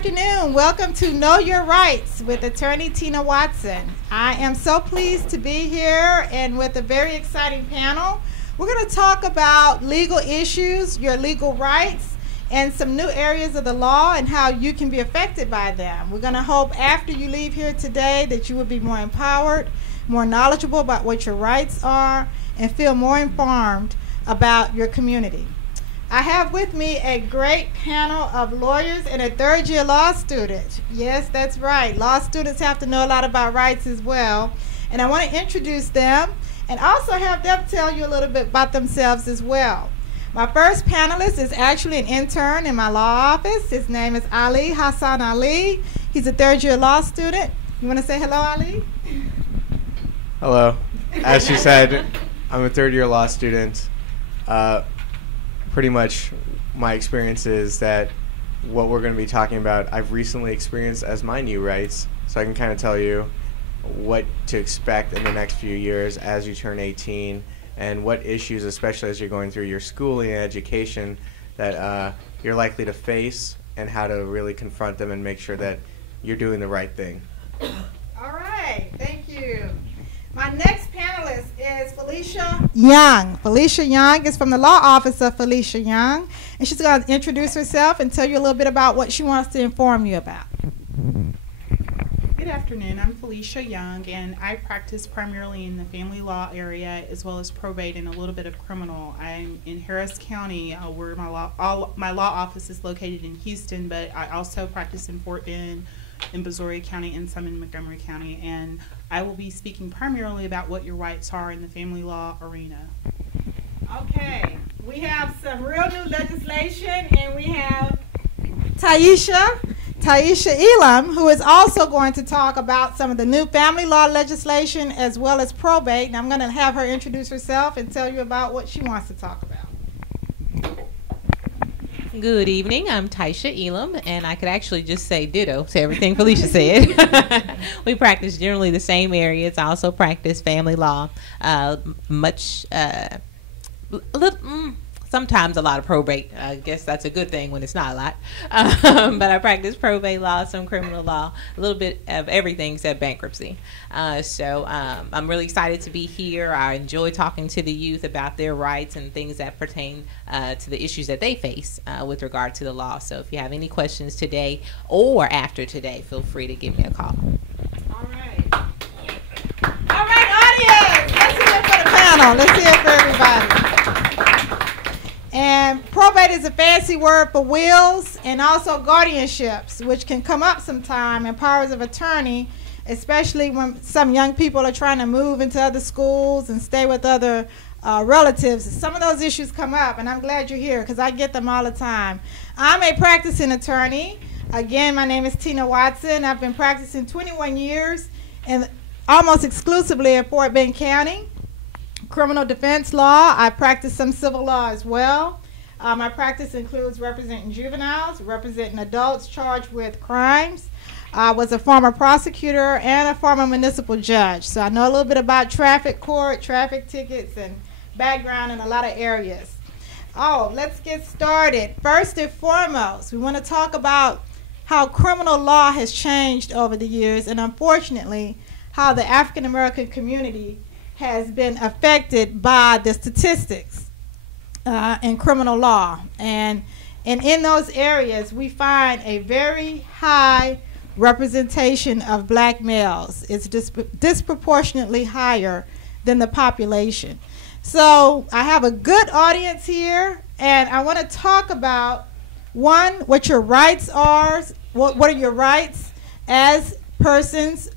afternoon. Welcome to Know Your Rights with Attorney Tina Watson. I am so pleased to be here and with a very exciting panel. We're going to talk about legal issues, your legal rights, and some new areas of the law and how you can be affected by them. We're going to hope after you leave here today that you will be more empowered, more knowledgeable about what your rights are, and feel more informed about your community. I have with me a great panel of lawyers and a third-year law student. Yes, that's right. Law students have to know a lot about rights as well. And I want to introduce them and also have them tell you a little bit about themselves as well. My first panelist is actually an intern in my law office. His name is Ali Hassan Ali. He's a third-year law student. You want to say hello, Ali? Hello. As she said, I'm a third-year law student. Pretty much my experience is that what we're going to be talking about, I've recently experienced as my new rights, so I can kind of tell you what to expect in the next few years as you turn 18 and what issues, especially as you're going through your schooling and education, that you're likely to face and how to really confront them and make sure that you're doing the right thing. All right. Thank you. My next panelist is Felicia Young. Felicia Young is from the law office of Felicia Young, and she's going to introduce herself and tell you a little bit about what she wants to inform you about. Good afternoon. I'm Felicia Young, and I practice primarily in the family law area as well as probate and a little bit of criminal. I'm in Harris County, where my law office is located in Houston, but I also practice in Fort Bend, in Brazoria County, and some in Montgomery County, and I will be speaking primarily about what your rights are in the family law arena. Okay, we have some real new legislation, and we have Taisha Elam, who is also going to talk about some of the new family law legislation as well as probate, and I'm going to have her introduce herself and tell you about what she wants to talk about. Good evening. I'm Taisha Elam, and I could actually just say ditto to everything Felicia said. We practice generally the same areas. I also practice family law, sometimes a lot of probate. I guess that's a good thing when it's not a lot. But I practice probate law, some criminal law, a little bit of everything except bankruptcy. So I'm really excited to be here. I enjoy talking to the youth about their rights and things that pertain to the issues that they face with regard to the law. So if you have any questions today or after today, feel free to give me a call. All right. All right, audience. Let's hear it for the panel. Let's hear it for everybody. And probate is a fancy word for wills and also guardianships, which can come up sometime, and powers of attorney, especially when some young people are trying to move into other schools and stay with other relatives. Some of those issues come up, and I'm glad you're here because I get them all the time. I'm a practicing attorney. Again, my name is Tina Watson. I've been practicing 21 years and almost exclusively in Fort Bend County. Criminal defense law. I practice some civil law as well. My practice includes representing juveniles, representing adults charged with crimes. I was a former prosecutor and a former municipal judge, so I know a little bit about traffic court, traffic tickets, and background in a lot of areas. Oh, let's get started. First and foremost, we want to talk about how criminal law has changed over the years, and unfortunately, how the African American community has been affected by the statistics in criminal law. And in those areas, we find a very high representation of black males. It's disproportionately higher than the population. So I have a good audience here, and I want to talk about, one, what your rights are. What are your rights as persons,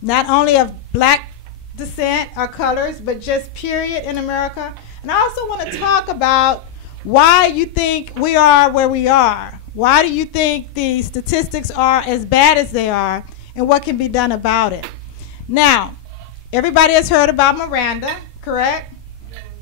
not only of black descent or colors, but just period in America. And I also want to talk about why you think we are where we are. Why do you think the statistics are as bad as they are, and what can be done about it? Now, everybody has heard about Miranda, correct?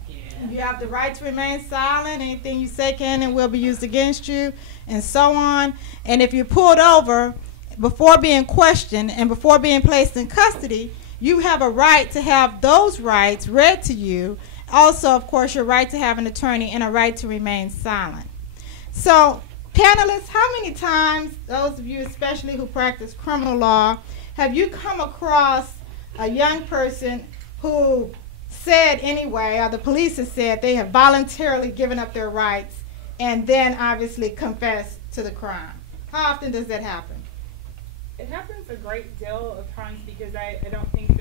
Yeah. You have the right to remain silent. Anything you say can and will be used against you, and so on. And if you're pulled over before being questioned and before being placed in custody, you have a right to have those rights read to you. Also, of course, your right to have an attorney and a right to remain silent. So Panelists, how many times, those of you especially who practice criminal law, have you come across a young person who said anyway, or the police has said they have voluntarily given up their rights and then obviously confessed to the crime? How often does that happen? It happens a great deal of times because I don't think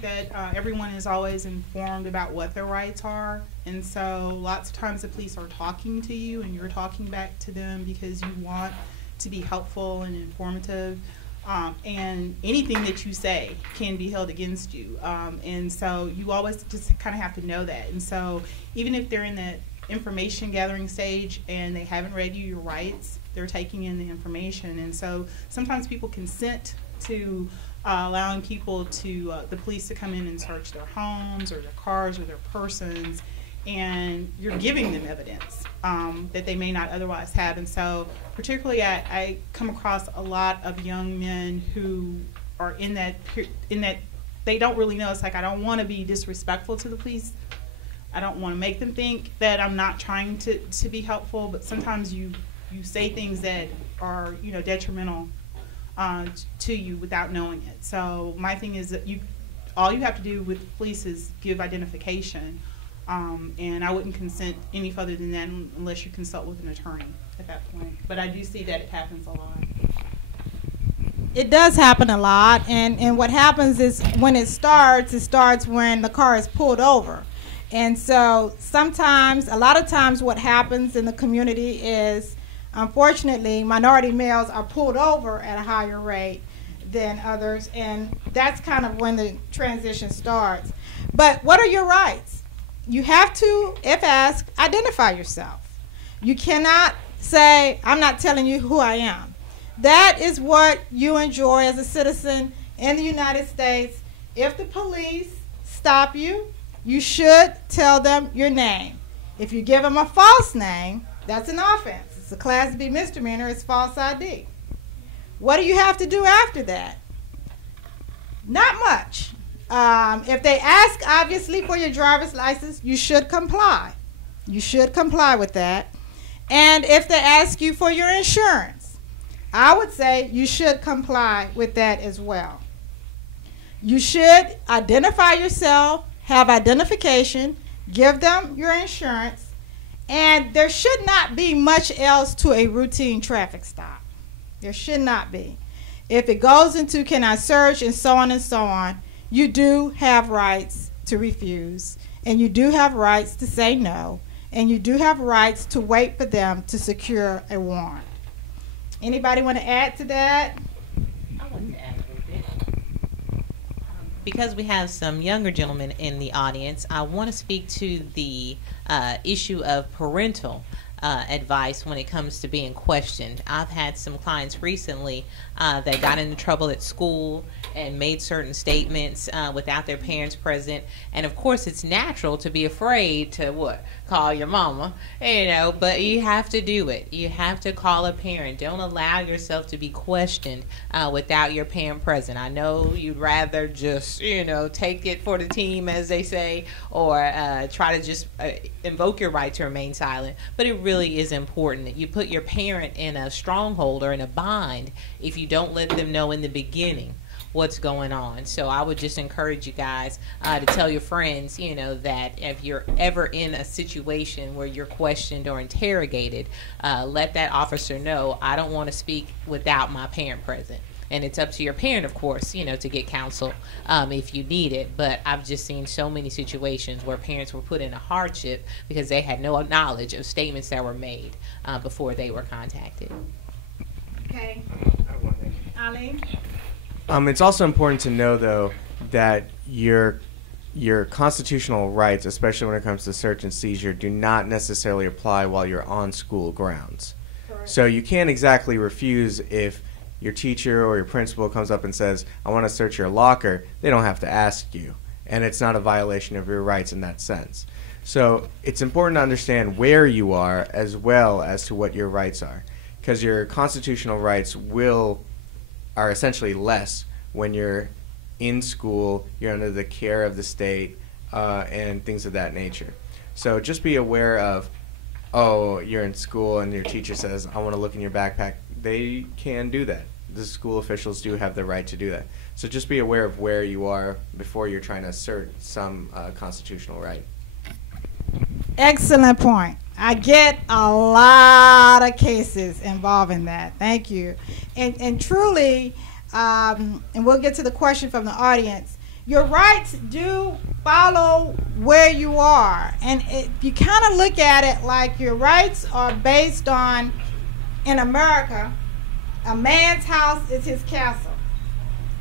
that everyone is always informed about what their rights are, and so lots of times the police are talking to you and you're talking back to them because you want to be helpful and informative, and anything that you say can be held against you, and so you always just kind of have to know that. And so even if they're in the information gathering stage and they haven't read you your rights, they're taking in the information. And so sometimes people consent to allowing people to the police to come in and search their homes or their cars or their persons, and you're giving them evidence that they may not otherwise have. And so particularly I come across a lot of young men who are in that they don't really know. It's like, I don't want to be disrespectful to the police. I don't want to make them think that I'm not trying to be helpful, but sometimes you say things that are, you know, detrimental to you without knowing it. So my thing is that all you have to do with the police is give identification, and I wouldn't consent any further than that unless you consult with an attorney at that point. But I do see that it happens a lot. It does happen a lot, and what happens is when it starts when the car is pulled over. And so sometimes, a lot of times what happens in the community is, unfortunately, minority males are pulled over at a higher rate than others, and that's kind of when the transition starts. But what are your rights? You have to, if asked, identify yourself. You cannot say, I'm not telling you who I am. That is what you enjoy as a citizen in the United States. If the police stop you, you should tell them your name. If you give them a false name, that's an offense. It's a Class B misdemeanor. It's false ID. What do you have to do after that? Not much. If they ask, obviously, for your driver's license, you should comply. You should comply with that. And if they ask you for your insurance, I would say you should comply with that as well. You should identify yourself, have identification, give them your insurance, and there should not be much else to a routine traffic stop. There should not be. If it goes into can I search and so on, you do have rights to refuse, and you do have rights to say no, and you do have rights to wait for them to secure a warrant. Anybody want to add to that? I want to add a little bit. Because we have some younger gentlemen in the audience, I want to speak to the issue of parental advice when it comes to being questioned. I've had some clients recently that got into trouble at school and made certain statements without their parents present. And of course, it's natural to be afraid to call your mama, but you have to do it. You have to call a parent. Don't allow yourself to be questioned without your parent present. I know you'd rather just, take it for the team, as they say, or try to just invoke your right to remain silent. But it really is important that you put your parent in a stronghold or in a bind if you don't let them know in the beginning what's going on. So I would just encourage you guys to tell your friends, that if you're ever in a situation where you're questioned or interrogated, let that officer know, I don't want to speak without my parent present. And it's up to your parent, of course, to get counsel if you need it. But I've just seen so many situations where parents were put in a hardship because they had no knowledge of statements that were made before they were contacted. Okay. Ali? It's also important to know, though, that your constitutional rights, especially when it comes to search and seizure, do not necessarily apply while you're on school grounds. Correct. So you can't exactly refuse if your teacher or your principal comes up and says, I want to search your locker. They don't have to ask you, and it's not a violation of your rights in that sense. So it's important to understand where you are as well as to what your rights are, because your constitutional rights are essentially less when you're in school, you're under the care of the state, and things of that nature. So just be aware of oh, you're in school and your teacher says, I want to look in your backpack, they can do that. The school officials do have the right to do that. So just be aware of where you are before you're trying to assert some constitutional right. Excellent point. I get a lot of cases involving that. Thank you. And truly, and we'll get to the question from the audience, your rights do follow where you are. And if you kind of look at it like your rights are based on, in America, a man's house is his castle.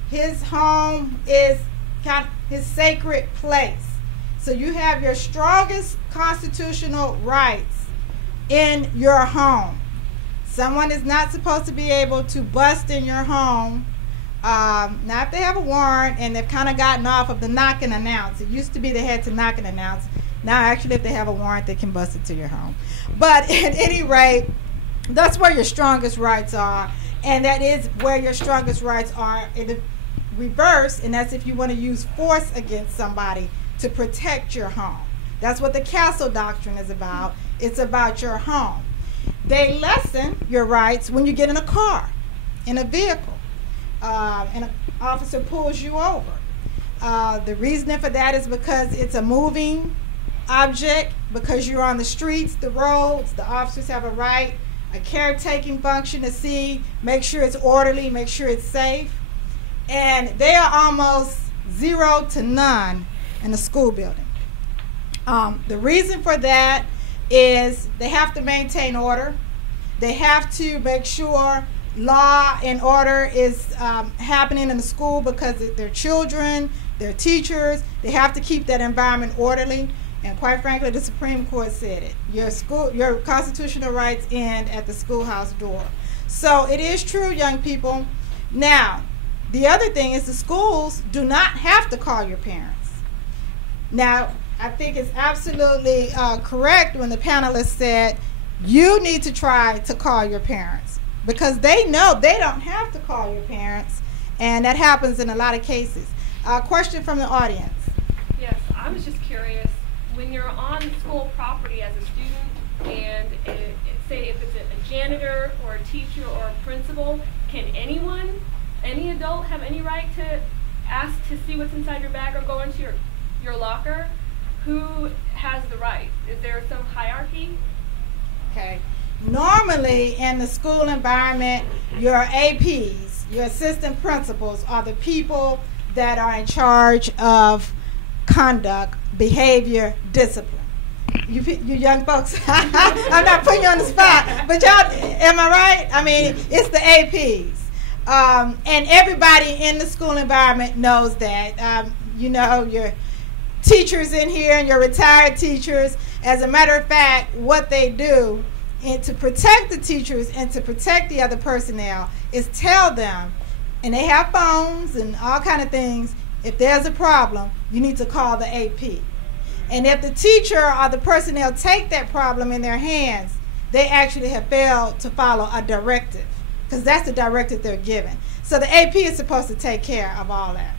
His home is kind of his sacred place. So you have your strongest constitutional rights in your home. Someone is not supposed to be able to bust in your home. Now, if they have a warrant and they've kind of gotten off of the knock and announce. It used to be they had to knock and announce. Now, actually, if they have a warrant, they can bust into your home. But at any rate, that's where your strongest rights are. And that is where your strongest rights are in the reverse. And that's if you want to use force against somebody to protect your home. That's what the Castle Doctrine is about. It's about your home. They lessen your rights when you get in a car, in a vehicle, and an officer pulls you over. The reasoning for that is because it's a moving object, because you're on the streets, the roads. The officers have a right, a caretaking function to see, make sure it's orderly, make sure it's safe. And they are almost 0 to none in the school building. The reason for that is they have to maintain order. They have to make sure law and order is happening in the school because their children, their teachers, they have to keep that environment orderly. And quite frankly, the Supreme Court said it. Your constitutional rights end at the schoolhouse door. So it is true, young people. Now, the other thing is the schools do not have to call your parents. Now, I think it's absolutely correct when the panelists said you need to try to call your parents because they know they don't have to call your parents, and that happens in a lot of cases. Question from the audience. Yes, I was just curious, when you're on school property as a student and say if it's a janitor or a teacher or a principal, can anyone, any adult have any right to ask to see what's inside your bag or go into your locker? Who has the right? Is there some hierarchy? Okay. Normally in the school environment, your APs, your assistant principals, are the people that are in charge of conduct, behavior, discipline. You young folks, I'm not putting you on the spot, but y'all, am I right? I mean, it's the APs. And everybody in the school environment knows that. You know, your teachers in here and your retired teachers, as a matter of fact, what they do and to protect the teachers and to protect the other personnel is tell them, and they have phones and all kind of things, if there's a problem, you need to call the AP. And if the teacher or the personnel take that problem in their hands, they actually have failed to follow a directive, because that's the directive they're given. So the AP is supposed to take care of all that.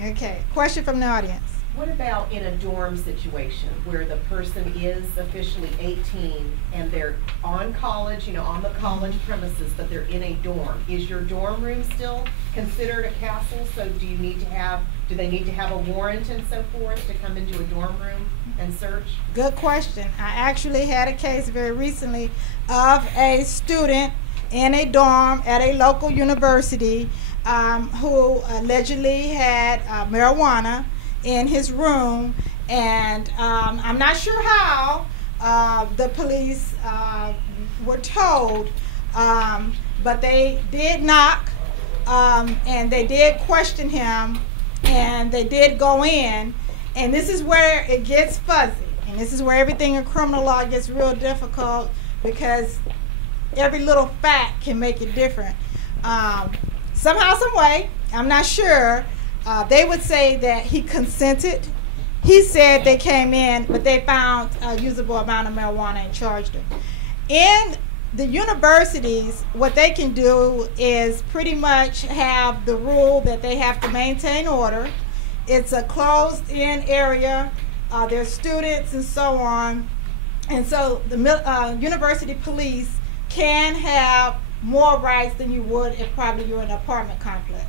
Okay, question from the audience. What about in a dorm situation where the person is officially 18 and they're on college, you know, on the college premises, but they're in a dorm? Is your dorm room still considered a castle? So do they need to have a warrant and so forth to come into a dorm room and search? Good question. I actually had a case very recently of a student in a dorm at a local university who allegedly had marijuana in his room, and I'm not sure how the police were told, but they did knock, and they did question him, and they did go in, and this is where it gets fuzzy, and this is where everything in criminal law gets real difficult, because every little fact can make it different. Somehow, some way, I'm not sure, they would say that he consented. He said they came in, but they found a usable amount of marijuana and charged him. In the universities, what they can do is pretty much have the rule that they have to maintain order. It's a closed-in area. There's students and so on. And so the university police can have more rights than you would if probably you're in an apartment complex.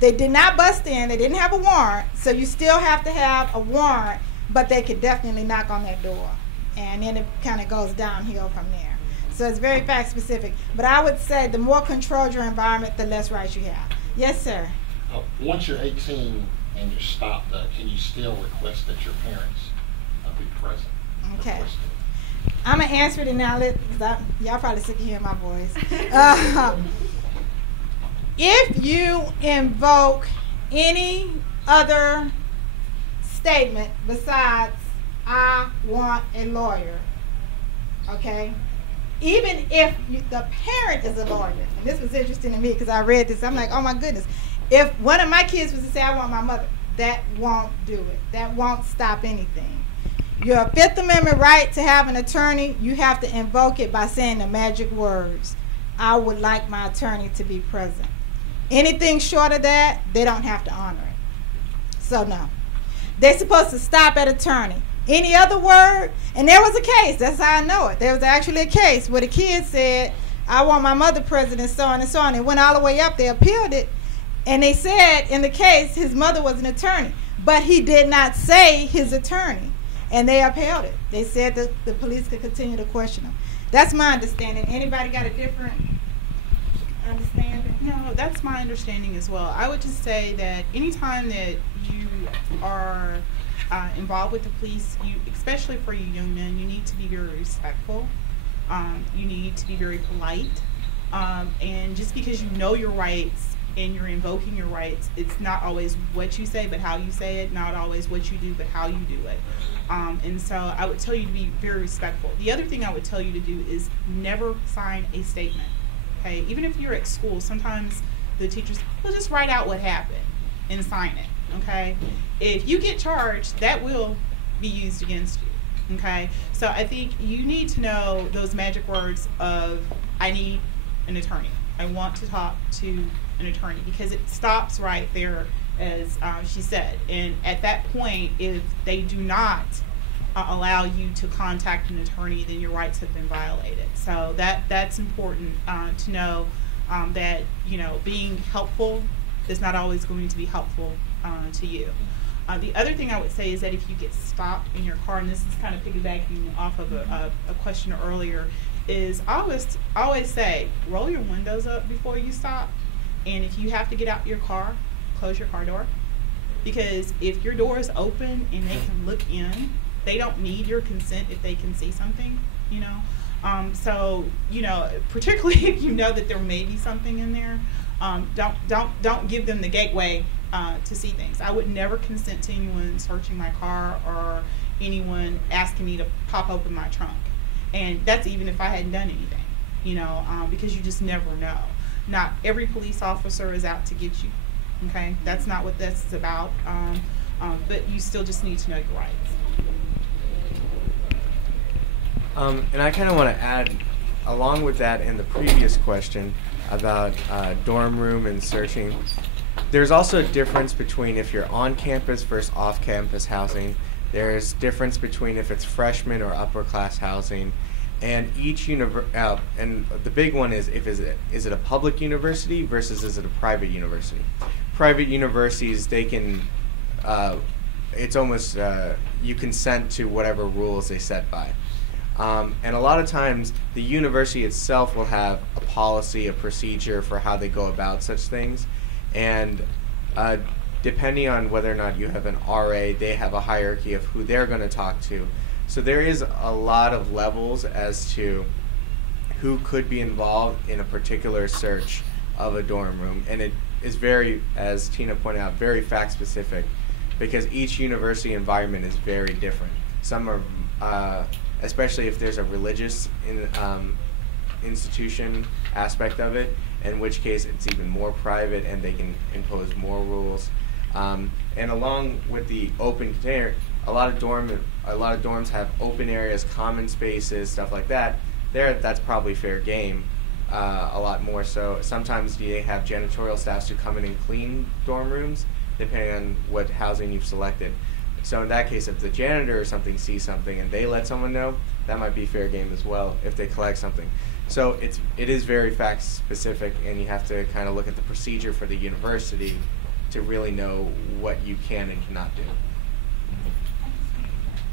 They did not bust in. They didn't have a warrant, so you still have to have a warrant, but they could definitely knock on that door. And then it kind of goes downhill from there. So it's very fact specific. But I would say the more controlled your environment, the less rights you have. Yes, sir. Once you're 18 and you're stopped, can you still request that your parents be present? Okay. Request it? I'm going to answer it and now y'all probably sick of hearing my voice. If you invoke any other statement besides I want a lawyer, okay, even if the parent is a lawyer, and this was interesting to me because I read this, I'm like, oh my goodness, if one of my kids was to say I want my mother, that won't do it. That won't stop anything. Your Fifth Amendment right to have an attorney, you have to invoke it by saying the magic words, I would like my attorney to be present. Anything short of that, they don't have to honor it. So no. They're supposed to stop at attorney. Any other word, and there was a case, that's how I know it. There was actually a case where the kid said, I want my mother present and so on and so on. It went all the way up, they appealed it, and they said in the case his mother was an attorney, but he did not say his attorney, and they upheld it. They said that the police could continue to question him. That's my understanding. Anybody got a different understanding? No, that's my understanding as well. I would just say that anytime that you are involved with the police, especially for you young men, you need to be very respectful. You need to be very polite. And just because you know your rights and you're invoking your rights, it's not always what you say, but how you say it, not always what you do, but how you do it. And so I would tell you to be very respectful. The other thing I would tell you to do is never sign a statement. Okay? Even if you're at school, sometimes the teachers will just write out what happened and sign it. Okay? If you get charged, that will be used against you. Okay? So I think you need to know those magic words of, I need an attorney. I want to talk to an attorney, because it stops right there, as she said. And at that point, if they do not allow you to contact an attorney, then your rights have been violated. So that's important to know, that being helpful is not always going to be helpful to you. The other thing I would say is that if you get stopped in your car, and this is kind of piggybacking off of a question earlier, is I always say, roll your windows up before you stop. And if you have to get out your car, close your car door. Because if your door is open and they can look in, they don't need your consent if they can see something, So, particularly if you know that there may be something in there, don't give them the gateway to see things. I would never consent to anyone searching my car or anyone asking me to pop open my trunk. And that's even if I hadn't done anything, because you just never know. Not every police officer is out to get you, okay? That's not what this is about, but you still just need to know your rights. And I kind of want to add, along with that and the previous question about dorm room and searching, there's also a difference between if you're on campus versus off-campus housing. There's difference between if it's freshman or upper class housing. And each and the big one is is it a public university versus is it a private university? Private universities, they can, it's almost you consent to whatever rules they set by. And a lot of times the university itself will have a policy, a procedure for how they go about such things. And depending on whether or not you have an RA, they have a hierarchy of who they're going to talk to. So there is a lot of levels as to who could be involved in a particular search of a dorm room. And it is very, as Tina pointed out, very fact specific, because each university environment is very different. Some are, especially if there's a religious institution aspect of it, in which case it's even more private and they can impose more rules. And along with the open container, a lot of dorms have open areas, common spaces, stuff like that. That's probably fair game, a lot more so. Sometimes they have janitorial staffs who come in and clean dorm rooms, depending on what housing you've selected. So in that case, if the janitor or something sees something and they let someone know, that might be fair game as well if they collect something. So it is very fact specific, and you have to kind of look at the procedure for the university to really know what you can and cannot do.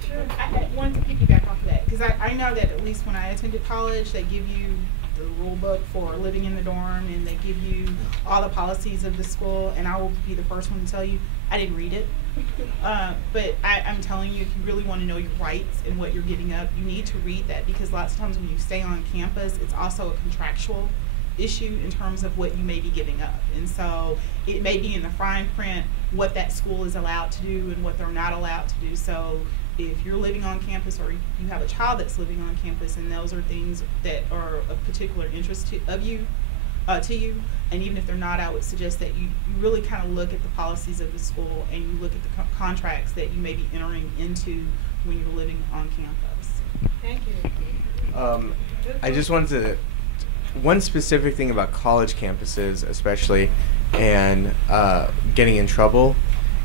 Sure. I wanted to piggyback off of that because I know that at least when I attended college, they give you the rule book for living in the dorm, and they give you all the policies of the school, and I will be the first one to tell you I didn't read it. But I'm telling you, if you really want to know your rights and what you're giving up, you need to read that, because lots of times when you stay on campus, it's also a contractual issue in terms of what you may be giving up. And so it may be in the fine print what that school is allowed to do and what they're not allowed to do. So if you're living on campus, or you have a child that's living on campus, and those are things that are of particular interest to you, and even if they're not, I would suggest that you really kind of look at the policies of the school, and you look at the contracts that you may be entering into when you're living on campus. Thank you. I just wanted to, one specific thing about college campuses especially, and getting in trouble,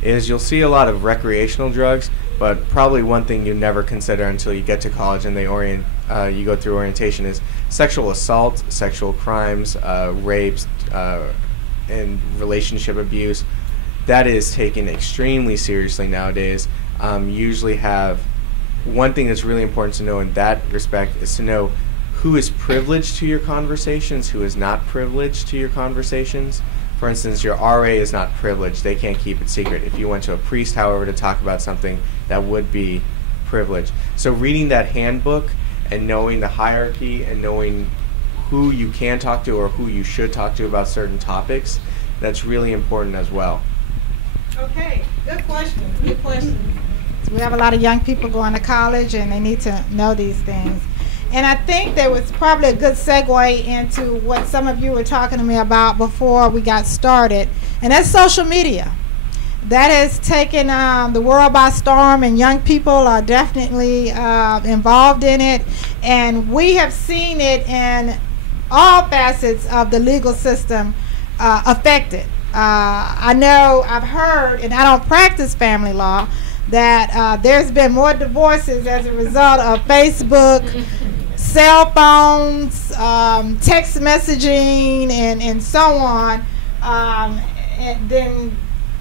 is you'll see a lot of recreational drugs, but probably one thing you never consider until you get to college and you go through orientation is sexual assault, sexual crimes, rapes, and relationship abuse. That is taken extremely seriously nowadays. Usually have, one thing that's really important to know in that respect is to know who is privileged to your conversations, who is not privileged to your conversations. For instance, your RA is not privileged. They can't keep it secret. If you went to a priest, however, to talk about something, that would be privileged. So reading that handbook and knowing the hierarchy and knowing who you can talk to or who you should talk to about certain topics, that's really important as well. Okay, good question. Good question. We have a lot of young people going to college, and they need to know these things. And I think there was probably a good segue into what some of you were talking to me about before we got started, and that's social media. That has taken the world by storm, and young people are definitely involved in it. And we have seen it in all facets of the legal system affected. I know, I've heard, and I don't practice family law, that there's been more divorces as a result of Facebook, cell phones, text messaging, and so on, than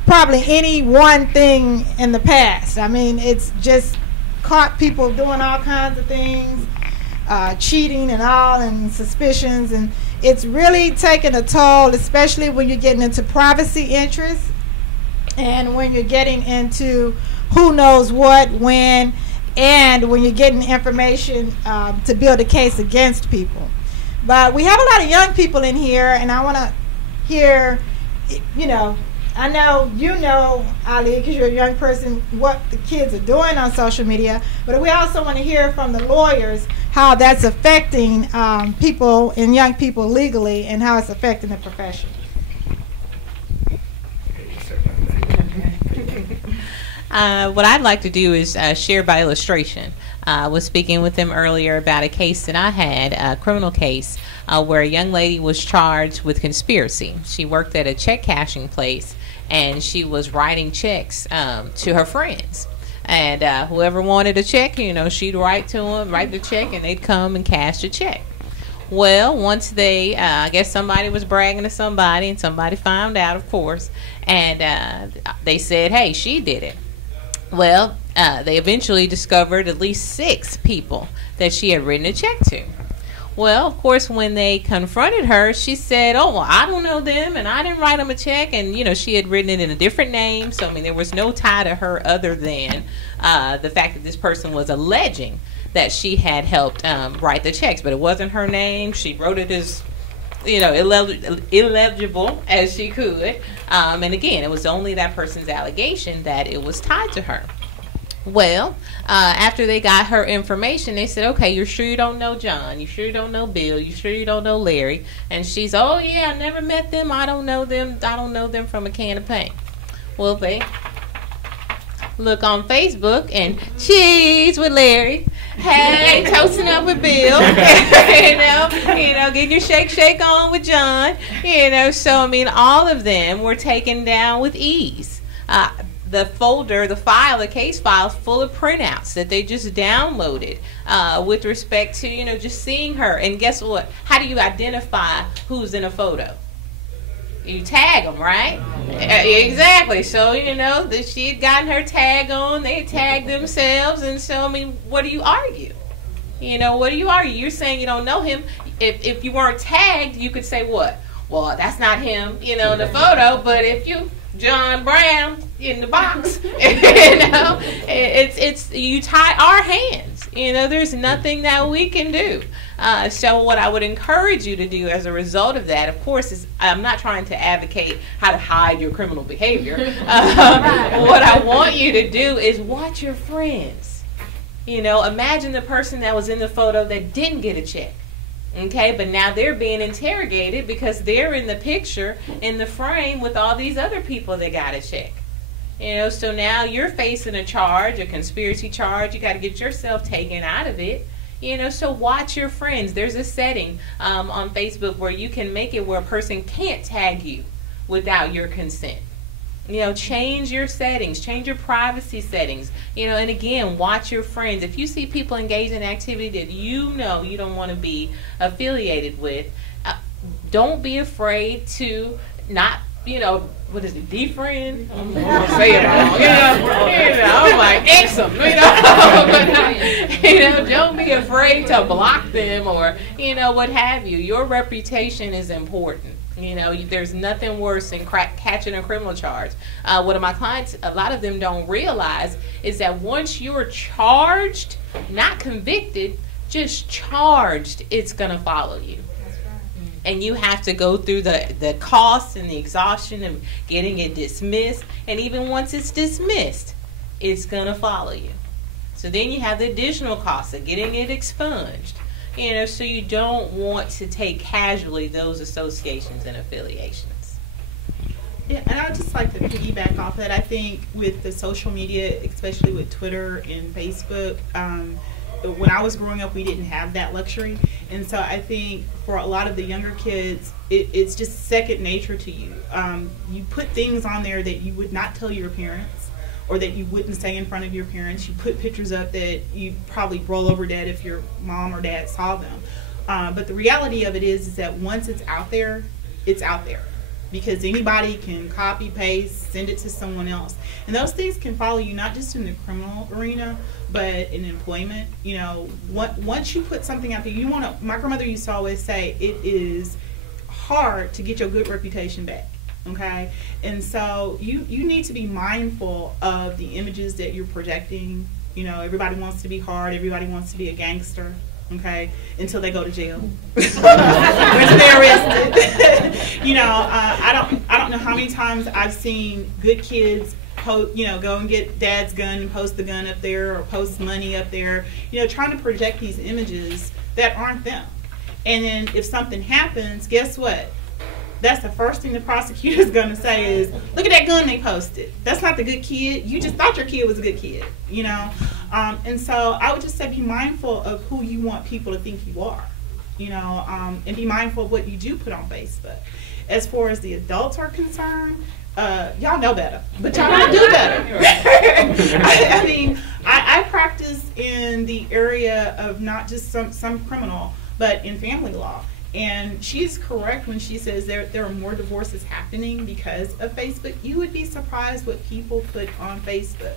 probably any one thing in the past. I mean, it's just caught people doing all kinds of things, cheating and all, and suspicions, and it's really taken a toll, especially when you're getting into privacy interests and when you're getting into who knows what, when, and when you're getting information to build a case against people. But we have a lot of young people in here, and I want to hear, I know you know, Ali, because you're a young person, what the kids are doing on social media, but we also want to hear from the lawyers how that's affecting people and young people legally, and how it's affecting the profession. What I'd like to do is share by illustration. I was speaking with them earlier about a case that I had, a criminal case, where a young lady was charged with conspiracy. She worked at a check cashing place, and she was writing checks to her friends. And whoever wanted a check, she'd write to them, write the check, and they'd come and cash the check. Well, once they, I guess somebody was bragging to somebody, and somebody found out, of course, and they said, hey, she did it. Well, they eventually discovered at least 6 people that she had written a check to. Well, of course, when they confronted her, she said, oh, well, I don't know them, and I didn't write them a check. And, she had written it in a different name. So, I mean, there was no tie to her other than the fact that this person was alleging that she had helped write the checks. But it wasn't her name. She wrote it as, illegible as she could. And, again, it was only that person's allegation that it was tied to her. Well, after they got her information, they said, okay, you're sure you don't know John? You sure you don't know Bill? You sure you don't know Larry? And she's, oh, yeah, I never met them. I don't know them. I don't know them from a can of paint. Well, they look on Facebook and cheese with Larry. Hey, toasting up with Bill. Getting your shake on with John. So, I mean, all of them were taken down with ease. the folder, the file, the case file is full of printouts that they just downloaded with respect to, you know, just seeing her. And guess what? How do you identify who's in a photo? You tag them, right? Exactly. So, you know, that she had gotten her tag on, they tagged themselves, and so, I mean, what do you argue? You know, what do you argue? You're saying you don't know him. If you weren't tagged, you could say what? Well, that's not him, you know, in the photo, but if you, John Brown, in the box, you know, it's you tie our hands. You know, there's nothing that we can do. So what I would encourage you to do as a result of that, of course, is I'm not trying to advocate how to hide your criminal behavior. What I want you to do is watch your friends. You know, imagine the person that was in the photo that didn't get a check. Okay, but now they're being interrogated because they're in the picture, in the frame with all these other people that got a check. You know, so now you're facing a charge, a conspiracy charge. You got to get yourself taken out of it. You know, so watch your friends. There's a setting on Facebook where you can make it where a person can't tag you without your consent. You know, change your settings, change your privacy settings. You know, and again, watch your friends. If you see people engaged in activity that you know you don't want to be affiliated with, don't be afraid to not, you know, what is it, defriend? I'm going to say it wrong. You know, I'm like, X them, you know, don't be afraid to block them or, you know, what have you. Your reputation is important. You know, there's nothing worse than catching a criminal charge. What my clients, a lot of them don't realize is that once you're charged, not convicted, just charged, it's going to follow you. And you have to go through the costs and the exhaustion of getting it dismissed. And even once it's dismissed, it's going to follow you. So then you have the additional costs of getting it expunged. You know, so you don't want to take casually those associations and affiliations. Yeah, and I would just like to piggyback off that. I think with the social media, especially with Twitter and Facebook, when I was growing up, we didn't have that luxury. And so I think for a lot of the younger kids, it's just second nature to you. You put things on there that you would not tell your parents, or that you wouldn't say in front of your parents. You put pictures up that you'd probably roll over dead if your mom or dad saw them. But the reality of it is that once it's out there, it's out there. Because anybody can copy, paste, send it to someone else. And those things can follow you not just in the criminal arena, but in employment. You know, once you put something out there, you want to, my grandmother used to always say, it is hard to get your good reputation back. Okay, and so you need to be mindful of the images that you're projecting. You know, everybody wants to be hard, everybody wants to be a gangster, okay, until they go to jail, which they're arrested. You know, I don't know how many times I've seen good kids go and get dad's gun and post the gun up there, or post money up there, you know, trying to project these images that aren't them. And then if something happens, guess what? That's the first thing the prosecutor's going to say is, look at that gun they posted. That's not the good kid. You just thought your kid was a good kid, you know. And so I would just say be mindful of who you want people to think you are, you know, and be mindful of what you do put on Facebook. As far as the adults are concerned, y'all know better, but y'all gotta do better. I mean, I practice in the area of not just some criminal, but in family law. And she's correct when she says there are more divorces happening because of Facebook. You would be surprised what people put on Facebook.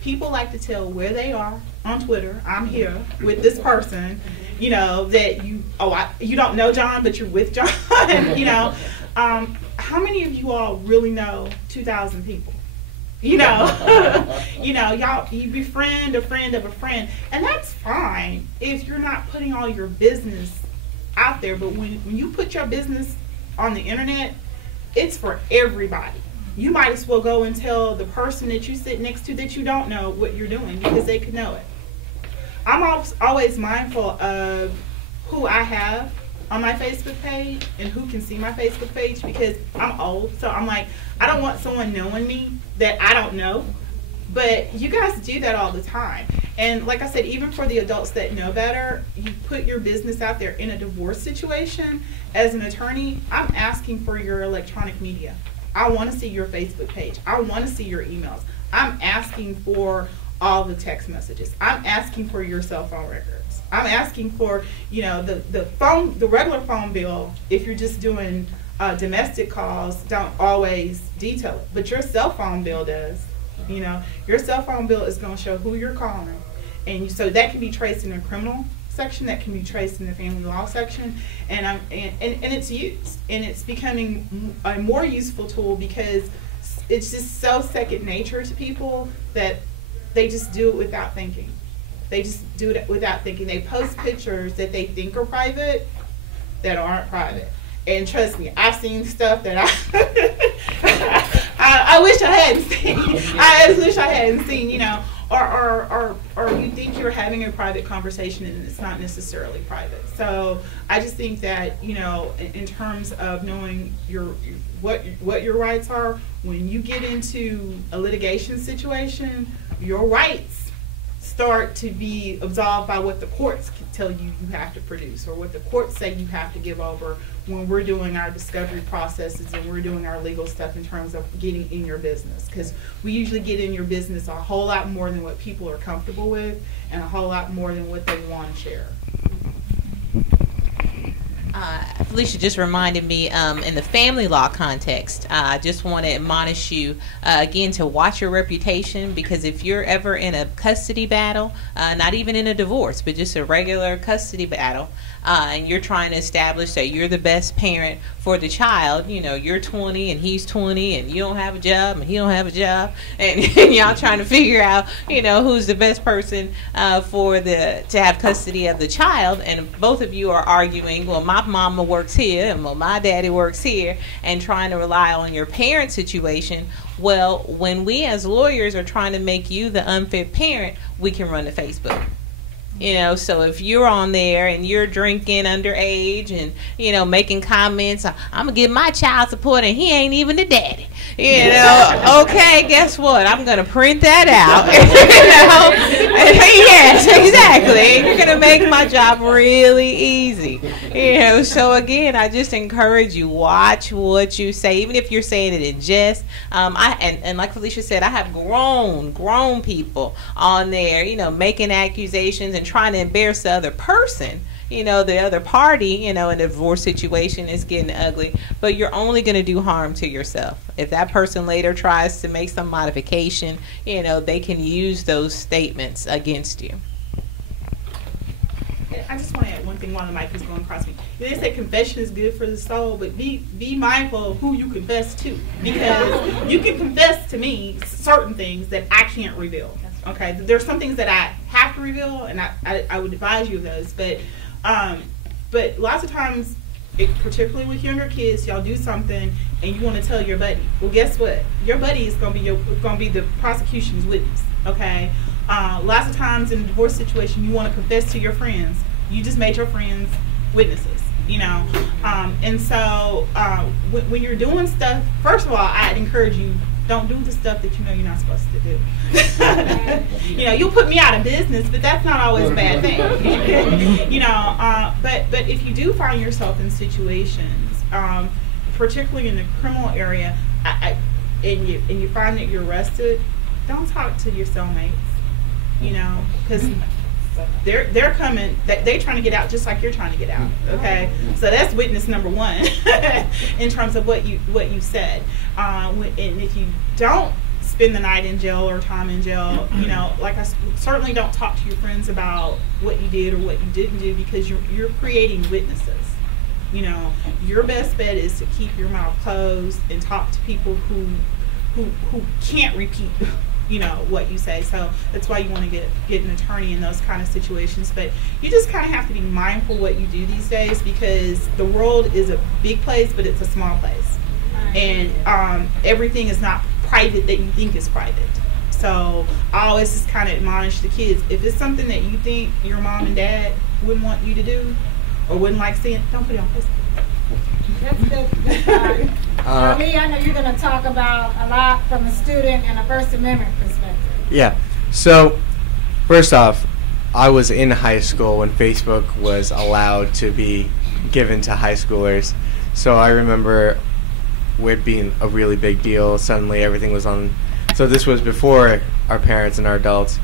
People like to tell where they are on Twitter. I'm here with this person, you know, that you don't know John, but you're with John. You know, how many of you all really know 2,000 people? You know, you befriend a friend of a friend, and that's fine if you're not putting all your business out there. But when you put your business on the internet, it's for everybody. You might as well go and tell the person that you sit next to that you don't know what you're doing, because they could know it. I'm always mindful of who I have on my Facebook page and who can see my Facebook page, because I'm old, so I'm like, I don't want someone knowing me that I don't know. But you guys do that all the time. And like I said, even for the adults that know better, you put your business out there in a divorce situation. As an attorney, I'm asking for your electronic media. I want to see your Facebook page. I want to see your emails. I'm asking for all the text messages. I'm asking for your cell phone records. I'm asking for, the regular phone bill. If you're just doing domestic calls, don't always detail it, but your cell phone bill does. Your cell phone bill is going to show who you're calling, and so that can be traced in the criminal section, that can be traced in the family law section, and it's used, and it's becoming a more useful tool because it's just so second nature to people that they just do it without thinking. They just do it without thinking. They post pictures that they think are private that aren't private. And trust me, I've seen stuff that I wish I hadn't seen. I just wish I hadn't seen, or you think you're having a private conversation and it's not necessarily private. So I just think that, in terms of knowing what your rights are, when you get into a litigation situation, your rights start to be absolved by what the courts can tell you have to produce, or what the courts say you have to give over when we're doing our discovery processes and we're doing our legal stuff in terms of getting in your business. Because we usually get in your business a whole lot more than what people are comfortable with, and a whole lot more than what they want to share. Felicia just reminded me, in the family law context, I just want to admonish you again to watch your reputation, because if you're ever in a custody battle, not even in a divorce, but just a regular custody battle, and you're trying to establish that you're the best parent for the child, you're 20 and he's 20 and you don't have a job and he don't have a job, and y'all trying to figure out, who's the best person to have custody of the child, and both of you are arguing, well, my mama works here and well, my daddy works here, and trying to rely on your parent situation. Well, when we as lawyers are trying to make you the unfit parent, we can run to Facebook. So if you're on there and you're drinking underage and, making comments, I'm going to give my child support and he ain't even the daddy. Okay, guess what? I'm going to print that out. Yes, exactly. You're going to make my job really easy. So again, I just encourage you, watch what you say, even if you're saying it in jest. And like Felicia said, I have grown people on there, making accusations and trying to embarrass the other person. The other party, in a divorce situation is getting ugly, but you're only going to do harm to yourself. If that person later tries to make some modification, they can use those statements against you. I just want to add one thing while the mic is going across me. They say confession is good for the soul, but be mindful of who you confess to, because you can confess to me certain things that I can't reveal. Okay, there's some things that I have to reveal, and I would advise you of those, but lots of times, particularly with younger kids, y'all do something and you want to tell your buddy. Well, guess what? Your buddy is going to be the prosecution's witness. Okay. Lots of times in a divorce situation, you want to confess to your friends. You just made your friends witnesses. And so when you're doing stuff, first of all, I'd encourage you, don't do the stuff that you're not supposed to do. You'll put me out of business, but that's not always a bad thing. But if you do find yourself in situations, particularly in the criminal area, and you find that you're arrested, don't talk to your cellmates. Because they're coming. They're trying to get out just like you're trying to get out. Okay, so that's witness number one in terms of what you said. And if you don't spend the night in jail or time in jail, certainly don't talk to your friends about what you did or what you didn't do, because you're creating witnesses. Your best bet is to keep your mouth closed and talk to people who can't repeat what you say. So that's why you want to get an attorney in those kind of situations. But you just kind of have to be mindful what you do these days, because the world is a big place, but it's a small place. And everything is not private that you think is private. So I always just kind of admonish the kids, if it's something that you think your mom and dad wouldn't want you to do or wouldn't like seeing, don't put it on Facebook. That's good. Lee, I know you're going to talk about a lot from a student and a First Amendment perspective. Yeah. So, first off, I was in high school when Facebook was allowed to be given to high schoolers. So I remember it being a really big deal. Suddenly everything was on So this was before our parents and our adults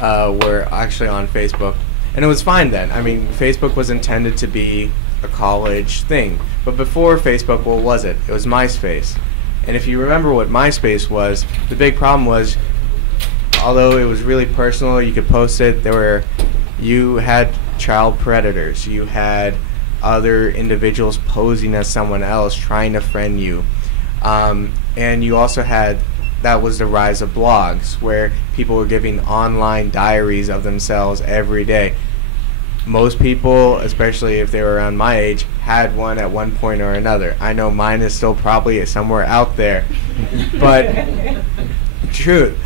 were actually on Facebook. And it was fine then. I mean, Facebook was intended to be a college thing. But before Facebook, what was it? It was MySpace. And if you remember what MySpace was, the big problem was, although it was really personal, you could post it, you had child predators. You had other individuals posing as someone else, trying to friend you. And you also had, that was the rise of blogs, where people were giving online diaries of themselves every day. Most people, especially if they were around my age, had one at one point or another. I know mine is still probably somewhere out there. But, true.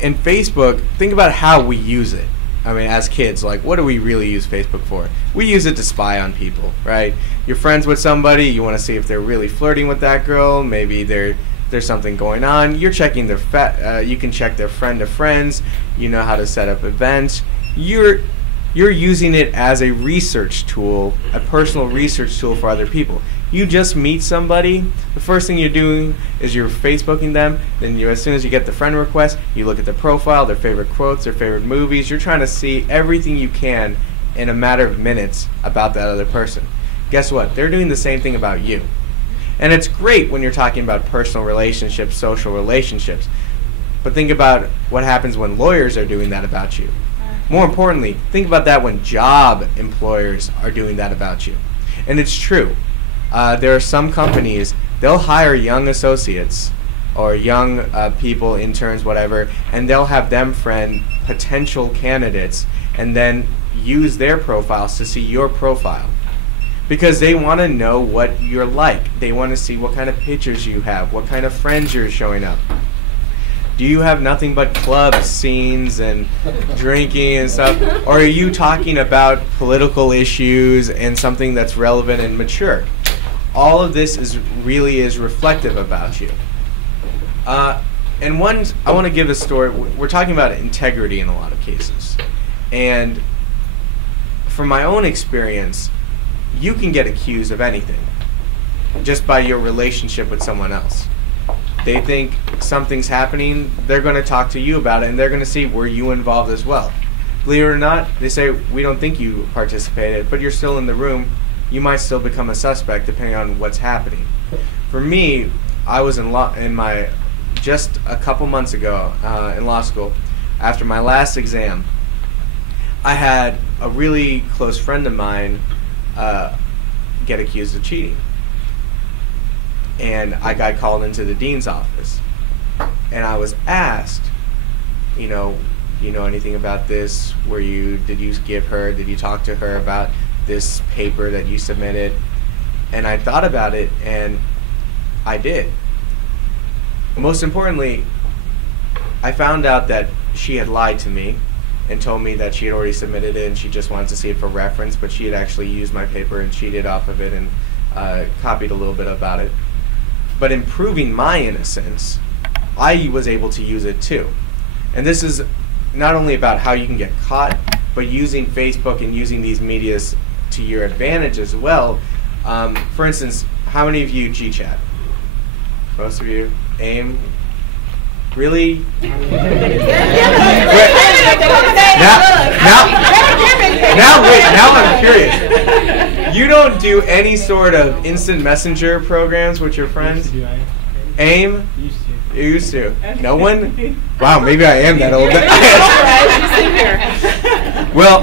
In Facebook, think about how we use it. I mean, as kids, like, what do we really use Facebook for? We use it to spy on people, right? You're friends with somebody, you want to see if they're really flirting with that girl, maybe there's something going on. You're checking their you can check their friend of friends, you know how to set up events. You're using it as a research tool, a personal research tool for other people. You just meet somebody, the first thing you're doing is you're Facebooking them, then as soon as you get the friend request, you look at their profile, their favorite quotes, their favorite movies. You're trying to see everything you can in a matter of minutes about that other person. Guess what? They're doing the same thing about you. And it's great when you're talking about personal relationships, social relationships. But think about what happens when lawyers are doing that about you. More importantly, think about that when job employers are doing that about you. And it's true. There are some companies, they'll hire young associates or young people, interns, whatever, and they'll have them friend potential candidates and then use their profiles to see your profile. Because they want to know what you're like. They want to see what kind of pictures you have, what kind of friends you're showing up. Do you have nothing but club scenes and drinking and stuff? Or are you talking about political issues and something that's relevant and mature? All of this really is reflective about you. And I want to give a story. We're talking about integrity in a lot of cases. And from my own experience, you can get accused of anything just by your relationship with someone else. They think something's happening, they're going to talk to you about it, and they're going to see were you involved as well. Believe it or not, they say, we don't think you participated, but you're still in the room. You might still become a suspect depending on what's happening. For me, I was just a couple months ago in law school, after my last exam, I had a really close friend of mine get accused of cheating. And I got called into the dean's office. And I was asked, do you know anything about this? Did you talk to her about this paper that you submitted? And I thought about it, and I did. Most importantly, I found out that she had lied to me and told me that she had already submitted it and she just wanted to see it for reference, but she had actually used my paper and cheated off of it and copied a little bit about it. But in proving my innocence, I was able to use it too. And this is not only about how you can get caught, but using Facebook and using these medias to your advantage as well. For instance, how many of you GChat? Most of you? AIM? Really? Now I'm curious. You don't do any sort of instant messenger programs with your friends? AIM? You used to. No one? Wow, maybe I am that old. Well,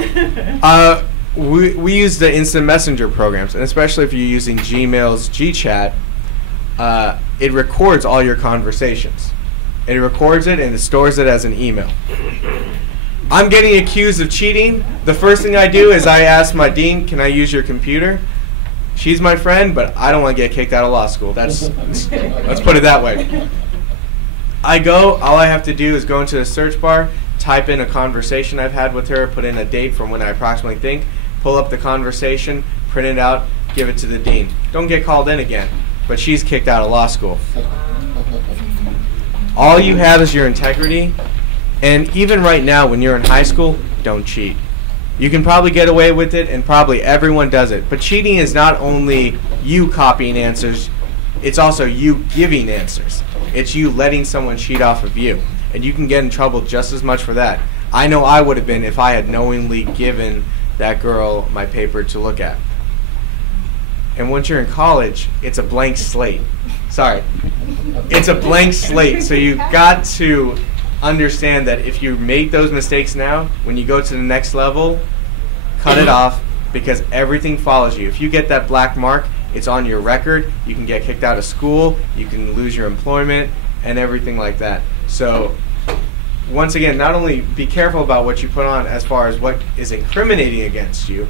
we use the instant messenger programs, and especially if you're using Gmail's GChat, it records all your conversations. It records it and it stores it as an email. I'm getting accused of cheating. The first thing I do is I ask my dean, can I use your computer? She's my friend, but I don't want to get kicked out of law school. Let's put it that way. All I have to do is go into the search bar, type in a conversation I've had with her, put in a date from when I approximately think, pull up the conversation, print it out, give it to the dean. Don't get called in again. But she's kicked out of law school. All you have is your integrity, and even right now when you're in high school, don't cheat. You can probably get away with it, and probably everyone does it. But cheating is not only you copying answers, it's also you giving answers. It's you letting someone cheat off of you. And you can get in trouble just as much for that. I know I would have been if I had knowingly given that girl my paper to look at. And once you're in college, it's a blank slate. Sorry. It's a blank slate. So you've got to understand that if you make those mistakes now, when you go to the next level, cut it off, because everything follows you. If you get that black mark, it's on your record. You can get kicked out of school. You can lose your employment and everything like that. So once again, not only be careful about what you put on as far as what is incriminating against you,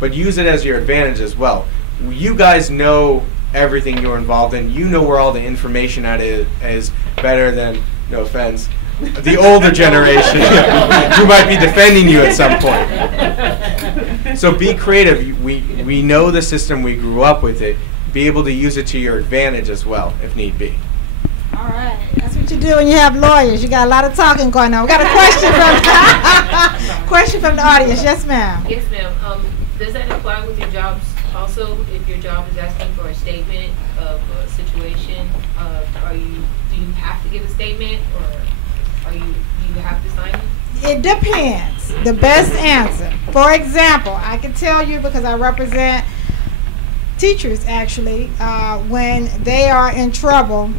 but use it as your advantage as well. You guys know everything you're involved in. You know where all the information at is better than, no offense, the older generation who might be defending you at some point. So be creative. We know the system. We grew up with it. Be able to use it to your advantage as well, if need be. All right. That's what you do when you have lawyers. You got a lot of talking going on. We got a question from the audience. Yes, ma'am. Yes, ma'am. Does that apply with your jobs also? If your job is asking for a statement of a situation, do you have to give a statement, or do you have to sign it? It depends. The best answer. For example, I can tell you, because I represent teachers actually, when they are in trouble,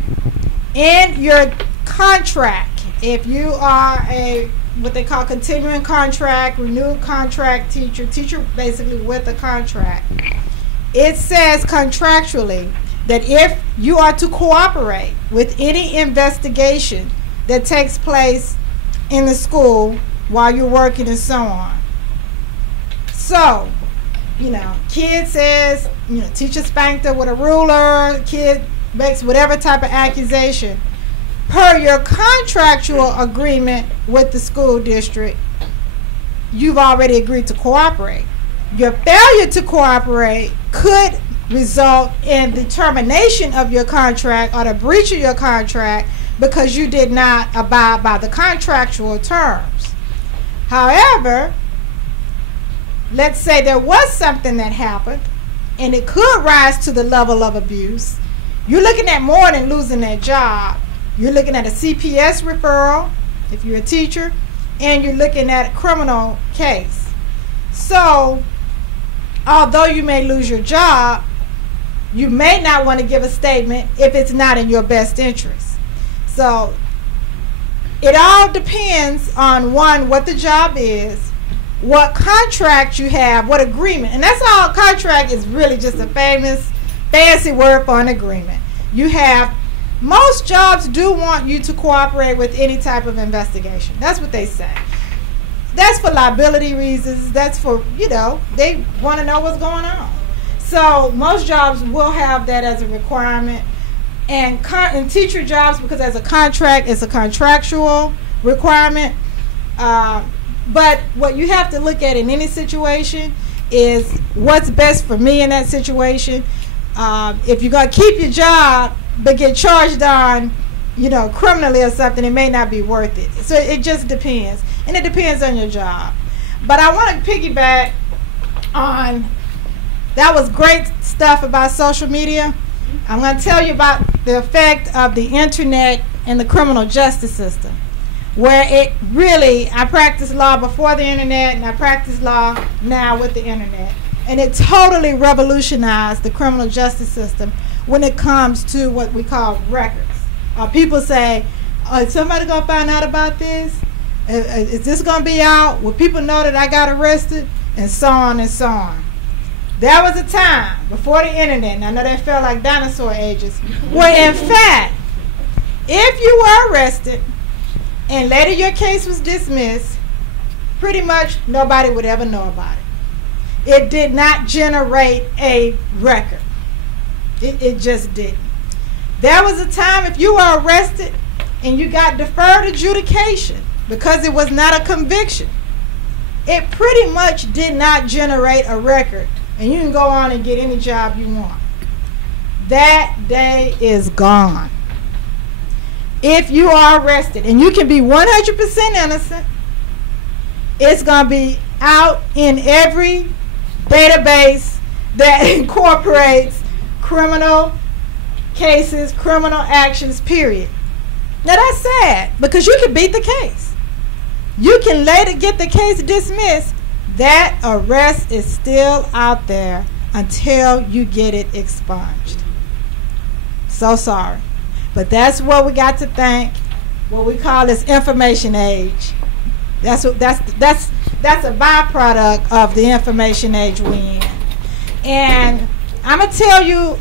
in your contract, if you are a what they call continuing contract, renewed contract teacher basically with a contract, it says contractually that if you are to cooperate with any investigation that takes place in the school while you're working and so on. So, kid says, teacher spanked her with a ruler, kid makes whatever type of accusation. Per your contractual agreement with the school district, you've already agreed to cooperate. Your failure to cooperate could result in the termination of your contract or the breach of your contract because you did not abide by the contractual terms. However, let's say there was something that happened and it could rise to the level of abuse. You're looking at more than losing that job. You're looking at a CPS referral, if you're a teacher, and you're looking at a criminal case. So, although you may lose your job, you may not want to give a statement if it's not in your best interest. So, it all depends on, one, what the job is, what contract you have, what agreement. And that's all. Contract is really just a fancy word for an agreement. You have, most jobs do want you to cooperate with any type of investigation. That's what they say. That's for liability reasons. That's for, they want to know what's going on. So most jobs will have that as a requirement. And teacher jobs, because as a contract, it's a contractual requirement. But what you have to look at in any situation is what's best for me in that situation. If you're going to keep your job but get charged on, criminally or something, it may not be worth it. So it just depends. And it depends on your job. But I want to piggyback on, that was great stuff about social media. I'm going to tell you about the effect of the internet and the criminal justice system, where it really, I practiced law before the internet and I practice law now with the internet. And it totally revolutionized the criminal justice system when it comes to what we call records. People say, is somebody going to find out about this? Is this going to be out? Will people know that I got arrested? And so on and so on. There was a time before the internet, and I know that felt like dinosaur ages, where in fact, if you were arrested and later your case was dismissed, pretty much nobody would ever know about it. It did not generate a record. It just didn't. There was a time if you were arrested and you got deferred adjudication because it was not a conviction, it pretty much did not generate a record, and you can go on and get any job you want. That day is gone. If you are arrested, and you can be 100% innocent, it's going to be out in every database that incorporates criminal cases, criminal actions, period. Now that's sad because you can beat the case. You can later get the case dismissed. That arrest is still out there until you get it expunged. So sorry. But that's what we got to thank what we call this information age. That's a byproduct of the information age we in. And I'm going to tell you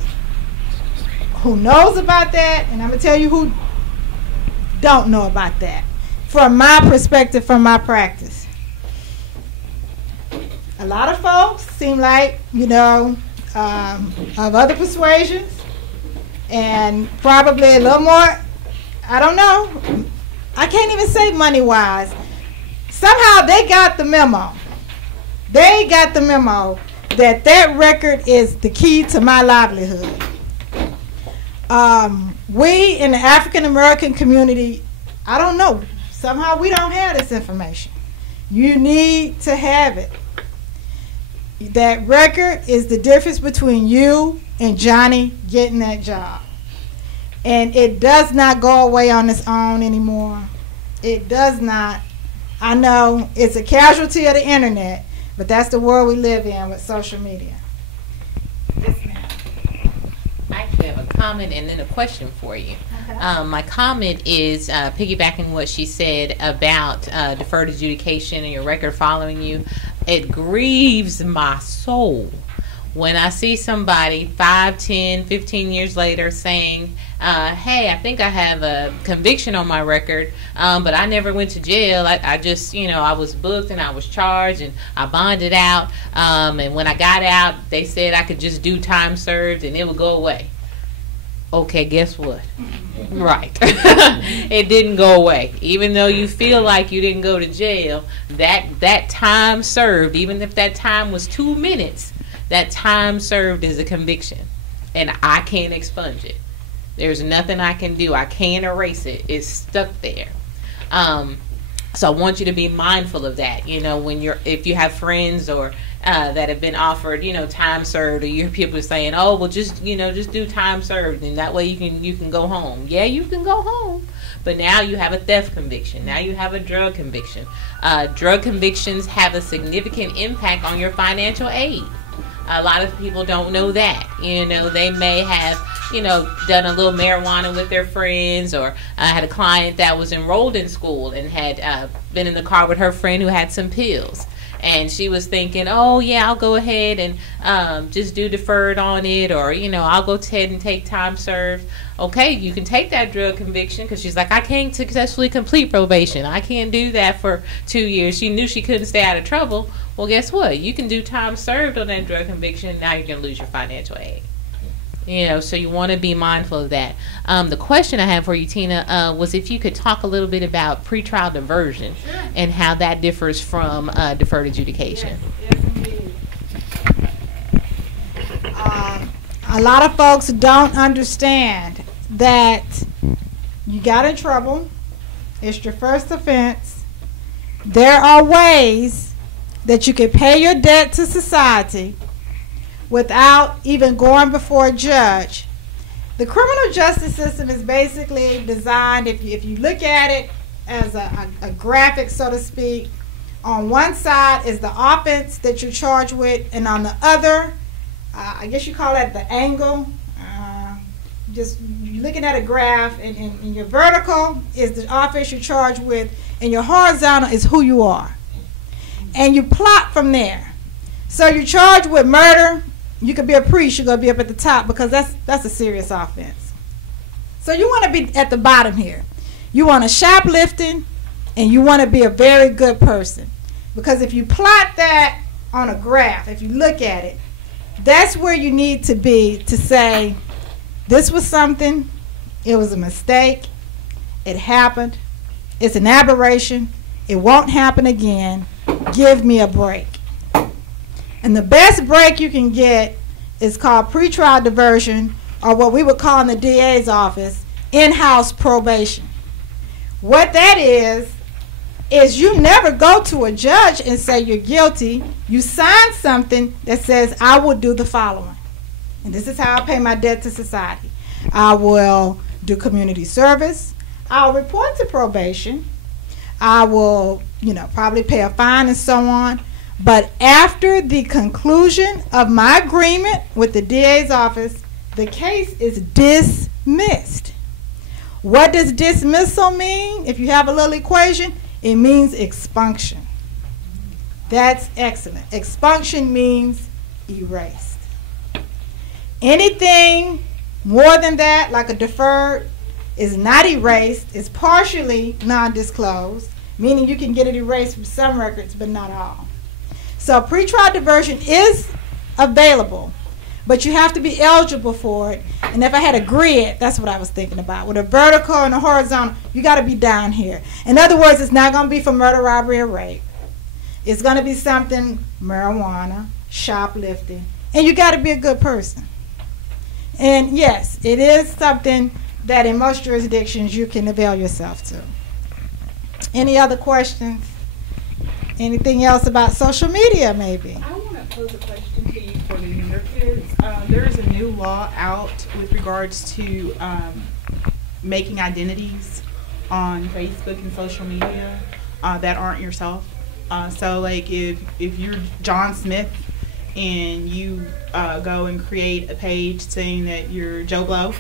who knows about that, and I'm going to tell you who don't know about that from my perspective, from my practice. A lot of folks seem like, of other persuasions, and probably a little more, I don't know, I can't even say money-wise. Somehow they got the memo. They got the memo that record is the key to my livelihood. We in the African American community, I don't know, somehow we don't have this information. You need to have it. That record is the difference between you and Johnny getting that job. And it does not go away on its own anymore. It does not. I know it's a casualty of the internet, but that's the world we live in with social media. Yes, ma'am. I actually have a comment and then a question for you. Okay. My comment is piggybacking what she said about deferred adjudication and your record following you. It grieves my soul when I see somebody 5, 10, 15 years later saying, hey, I think I have a conviction on my record, but I never went to jail. I just, I was booked and I was charged and I bonded out. And when I got out, they said I could just do time served and it would go away. Okay, guess what? Right. It didn't go away. Even though you feel like you didn't go to jail, that time served, even if that time was 2 minutes, that time served is a conviction. And I can't expunge it. There's nothing I can do. I can't erase it. It's stuck there. So I want you to be mindful of that. If you have friends or that have been offered, time served, or you hear people saying, "Oh, well, just do time served, and that way you can go home." Yeah, you can go home, but now you have a theft conviction. Now you have a drug conviction. Drug convictions have a significant impact on your financial aid. A lot of people don't know that. They may have done a little marijuana with their friends, or I had a client that was enrolled in school and had been in the car with her friend who had some pills. And she was thinking, oh, yeah, I'll go ahead and just do deferred on it, or, I'll go ahead and take time served. Okay, you can take that drug conviction, because she's like, I can't successfully complete probation. I can't do that for 2 years. She knew she couldn't stay out of trouble. Well, guess what? You can do time served on that drug conviction, and now you're going to lose your financial aid. So you want to be mindful of that. The question I have for you, Tina, was if you could talk a little bit about pretrial diversion and how that differs from deferred adjudication. Yes, indeed. A lot of folks don't understand that you got in trouble. It's your first offense. There are ways that you can pay your debt to society without even going before a judge. The criminal justice system is basically designed, if you look at it as a graphic, so to speak, on one side is the offense that you're charged with, and on the other, I guess you call that the angle. Just you're looking at a graph, and your vertical is the offense you're charged with, and your horizontal is who you are. And you plot from there. So you're charged with murder. You could be a priest, you're going to be up at the top, because that's a serious offense. So you want to be at the bottom here. You want to shoplifting, and you want to be a very good person. Because if you plot that on a graph, if you look at it, that's where you need to be to say, this was something, it was a mistake, it happened, it's an aberration, it won't happen again, give me a break. And the best break you can get is called pretrial diversion, or what we would call in the DA's office, in-house probation. What that is you never go to a judge and say you're guilty. You sign something that says, I will do the following. And this is how I pay my debt to society. I will do community service. I'll report to probation. I will, probably pay a fine and so on. But after the conclusion of my agreement with the DA's office, the case is dismissed. What does dismissal mean? If you have a little equation, it means expunction. That's excellent. Expunction means erased. Anything more than that, like a deferred, is not erased, is partially non-disclosed, meaning you can get it erased from some records, but not all. So pretrial diversion is available, but you have to be eligible for it. And if I had a grid, that's what I was thinking about. With a vertical and a horizontal, you got to be down here. In other words, it's not going to be for murder, robbery, or rape. It's going to be something marijuana, shoplifting, and you got to be a good person. And yes, it is something that in most jurisdictions you can avail yourself to. Any other questions? Anything else about social media, maybe? I want to pose a question to you for the younger kids. There is a new law out with regards to making identities on Facebook and social media that aren't yourself. So, like, if you're John Smith and you go and create a page saying that you're Joe Blow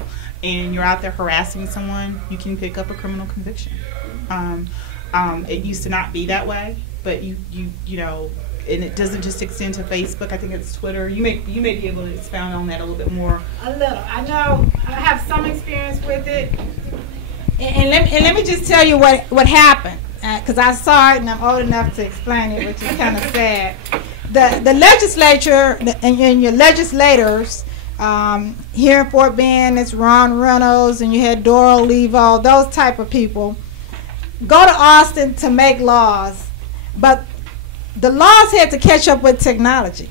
and you're out there harassing someone, you can pick up a criminal conviction. It used to not be that way, but you know, and it doesn't just extend to Facebook. I think it's Twitter. You may be able to expound on that a little bit more. A little. I know I have some experience with it, and let me just tell you what happened, because I saw it and I'm old enough to explain it, which is kind of sad. The legislature and your legislators here in Fort Bend, it's Ron Reynolds and you had Doral Levo, those type of people, go to Austin to make laws, but the laws had to catch up with technology.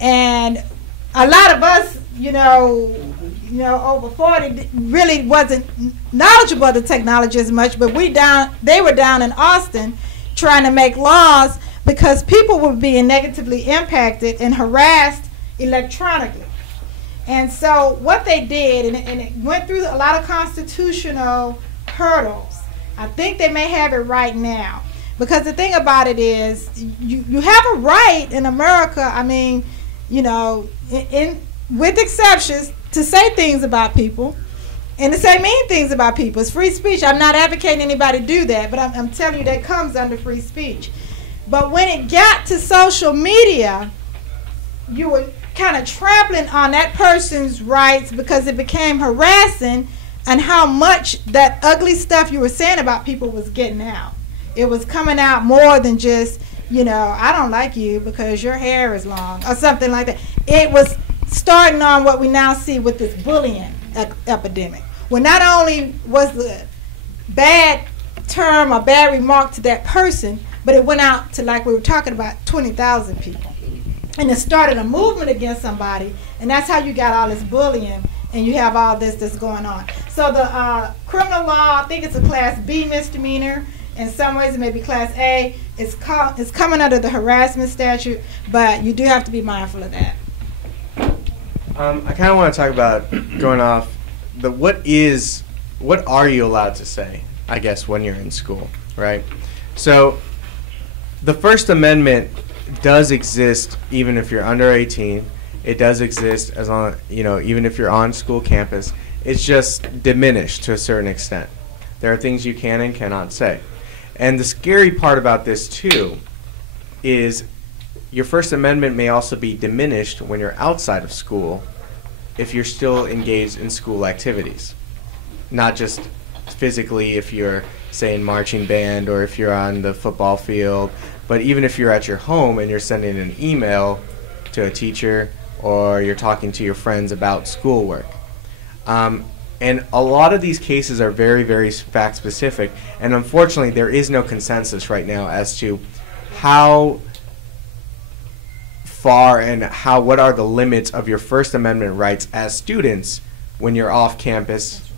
And a lot of us, over 40 really wasn't knowledgeable of the technology as much, but they were down in Austin trying to make laws because people were being negatively impacted and harassed electronically. And so what they did, and it went through a lot of constitutional hurdles. I think they may have it right now. Because the thing about it is, you have a right in America, I mean, with exceptions, to say things about people and to say mean things about people. It's free speech. I'm not advocating anybody do that, but I'm telling you that comes under free speech. But when it got to social media, you were kind of trampling on that person's rights because it became harassing, and how much that ugly stuff you were saying about people was getting out. It was coming out more than just, I don't like you because your hair is long or something like that. It was starting on what we now see with this bullying epidemic. Well, not only was the bad term or bad remark to that person, but it went out to, like we were talking about, 20,000 people. And it started a movement against somebody, and that's how you got all this bullying, and you have all this that's going on. So the criminal law, I think it's a Class B misdemeanor. In some ways it may be Class A. It's coming under the harassment statute, but you do have to be mindful of that. I kind of want to talk about going off what are you allowed to say, I guess, when you're in school, right? So the First Amendment does exist even if you're under 18. It does exist as long, even if you're on school campus. It's just diminished to a certain extent. There are things you can and cannot say. And the scary part about this, too, is your First Amendment may also be diminished when you're outside of school if you're still engaged in school activities. Not just physically if you're, say, in marching band or if you're on the football field, but even if you're at your home and you're sending an email to a teacher or you're talking to your friends about schoolwork. And a lot of these cases are very, very fact-specific, and unfortunately there is no consensus right now as to how far and what are the limits of your First Amendment rights as students when you're off campus,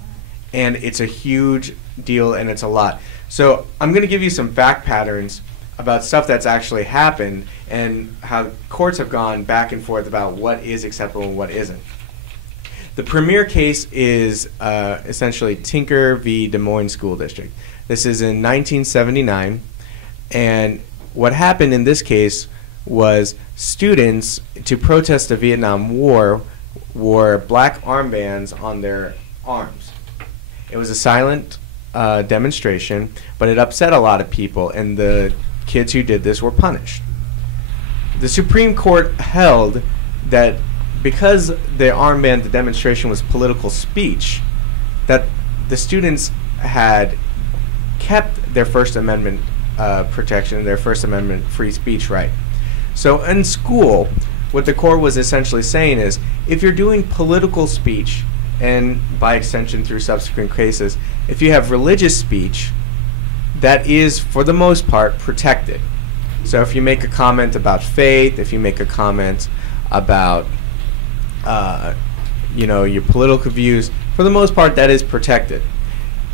and it's a huge deal and it's a lot. So I'm going to give you some fact patterns about stuff that's actually happened and how courts have gone back and forth about what is acceptable and what isn't. The premier case is essentially Tinker v. Des Moines School District. This is in 1979, and what happened in this case was students, to protest the Vietnam War, wore black armbands on their arms. It was a silent demonstration, but it upset a lot of people, and the kids who did this were punished. The Supreme Court held that because the armband, the demonstration, was political speech, that the students had kept their First Amendment protection, their First Amendment free speech right. So in school, what the court was essentially saying is, if you're doing political speech, and by extension through subsequent cases, if you have religious speech, that is, for the most part, protected. So if you make a comment about faith, if you make a comment about your political views, for the most part, that is protected.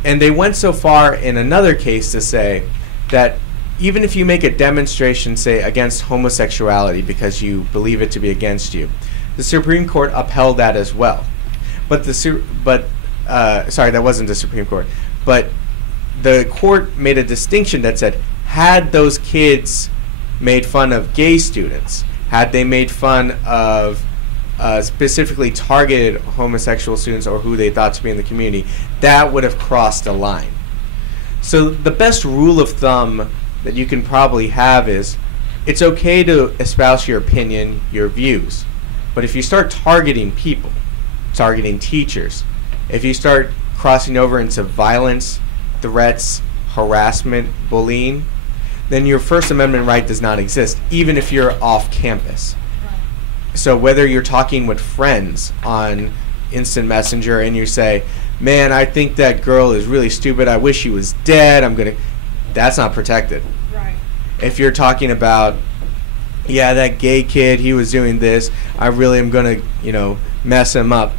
And they went so far in another case to say that even if you make a demonstration, say, against homosexuality because you believe it to be against you, the Supreme Court upheld that as well. But sorry, that wasn't the Supreme Court. But the court made a distinction that said, had those kids made fun of gay students, had they made fun of specifically targeted homosexual students or who they thought to be in the community, that would have crossed a line. So the best rule of thumb that you can probably have is, it's okay to espouse your opinion, your views, but if you start targeting people, targeting teachers, if you start crossing over into violence, threats, harassment, bullying, then your First Amendment right does not exist, even if you're off campus. So whether you're talking with friends on Instant Messenger and you say, man, I think that girl is really stupid, I wish she was dead, that's not protected. Right. If you're talking about, yeah, that gay kid, he was doing this, I really am going to, mess him up.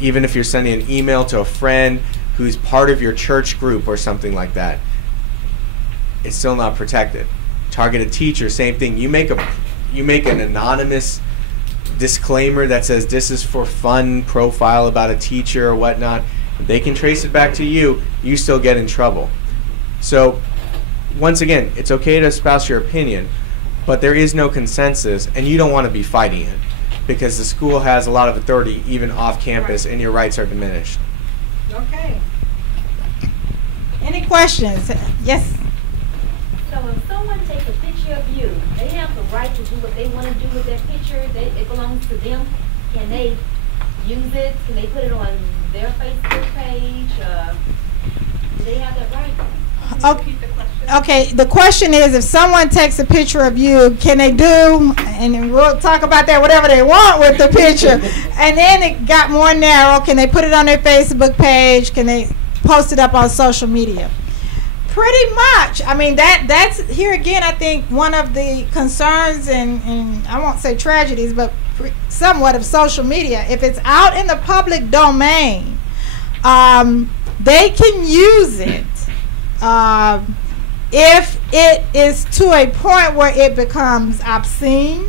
Even if you're sending an email to a friend who's part of your church group or something like that, it's still not protected. Target a teacher, same thing. You make an anonymous disclaimer that says this is for fun profile about a teacher or whatnot. If they can trace it back to you, you still get in trouble. So once again, it's okay to espouse your opinion, but there is no consensus, and you don't want to be fighting it because the school has a lot of authority even off campus, and your rights are diminished. Okay. Any questions? Yes. So if someone takes a picture of you, they have the right to do what they want to do with that picture. It belongs to them. Can they use it? Can they put it on their Facebook page? Do they have that right? Okay, the question is, if someone takes a picture of you, can they do, and we'll talk about that, whatever they want with the picture, and then it got more narrow, can they put it on their Facebook page? Can they post it up on social media? Pretty much. I mean, that's here again, I think one of the concerns and I won't say tragedies, but somewhat of social media. If it's out in the public domain, they can use it. If it is to a point where it becomes obscene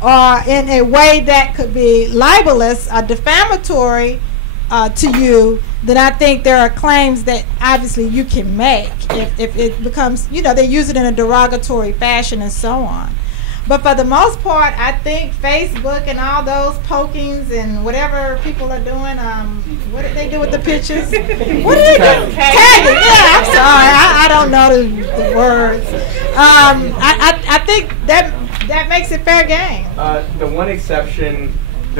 or in a way that could be libelous or defamatory to you, then I think there are claims that obviously you can make if it becomes, they use it in a derogatory fashion and so on. But for the most part, I think Facebook and all those pokings and whatever people are doing, what did they do with the pictures? What did they do? Tagging. Yeah, I'm sorry. I don't know the words. I think that makes it fair game. The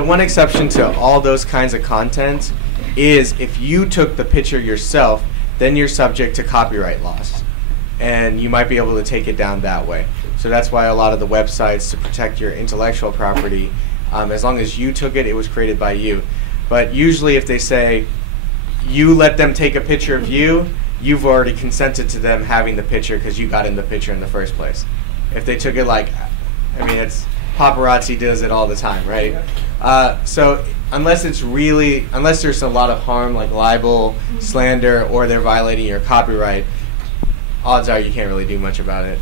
one exception to all those kinds of content is if you took the picture yourself, then you're subject to copyright laws, and you might be able to take it down that way. So that's why a lot of the websites, to protect your intellectual property, as long as you took it, it was created by you. But usually if they say you let them take a picture of you, you've already consented to them having the picture because you got in the picture in the first place. If they took it it's paparazzi does it all the time, right? So unless there's a lot of harm like libel, slander, or they're violating your copyright, odds are you can't really do much about it.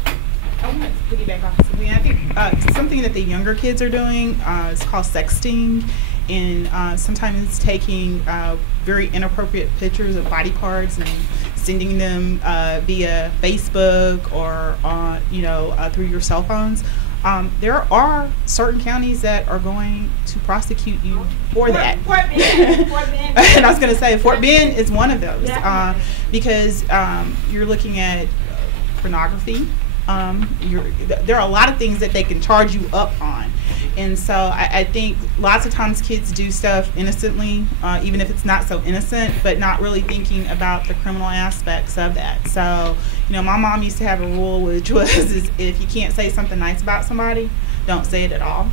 I want to piggyback off something. I think something that the younger kids are doing is called sexting, and sometimes taking very inappropriate pictures of body parts and sending them via Facebook or through your cell phones. There are certain counties that are going to prosecute you for that. Fort Bend. Fort Bend. And I was going to say Fort Bend is one of those because you're looking at pornography. There are a lot of things that they can charge you up on. And so I think lots of times kids do stuff innocently, even if it's not so innocent, but not really thinking about the criminal aspects of that. So, my mom used to have a rule, which was is if you can't say something nice about somebody, don't say it at all.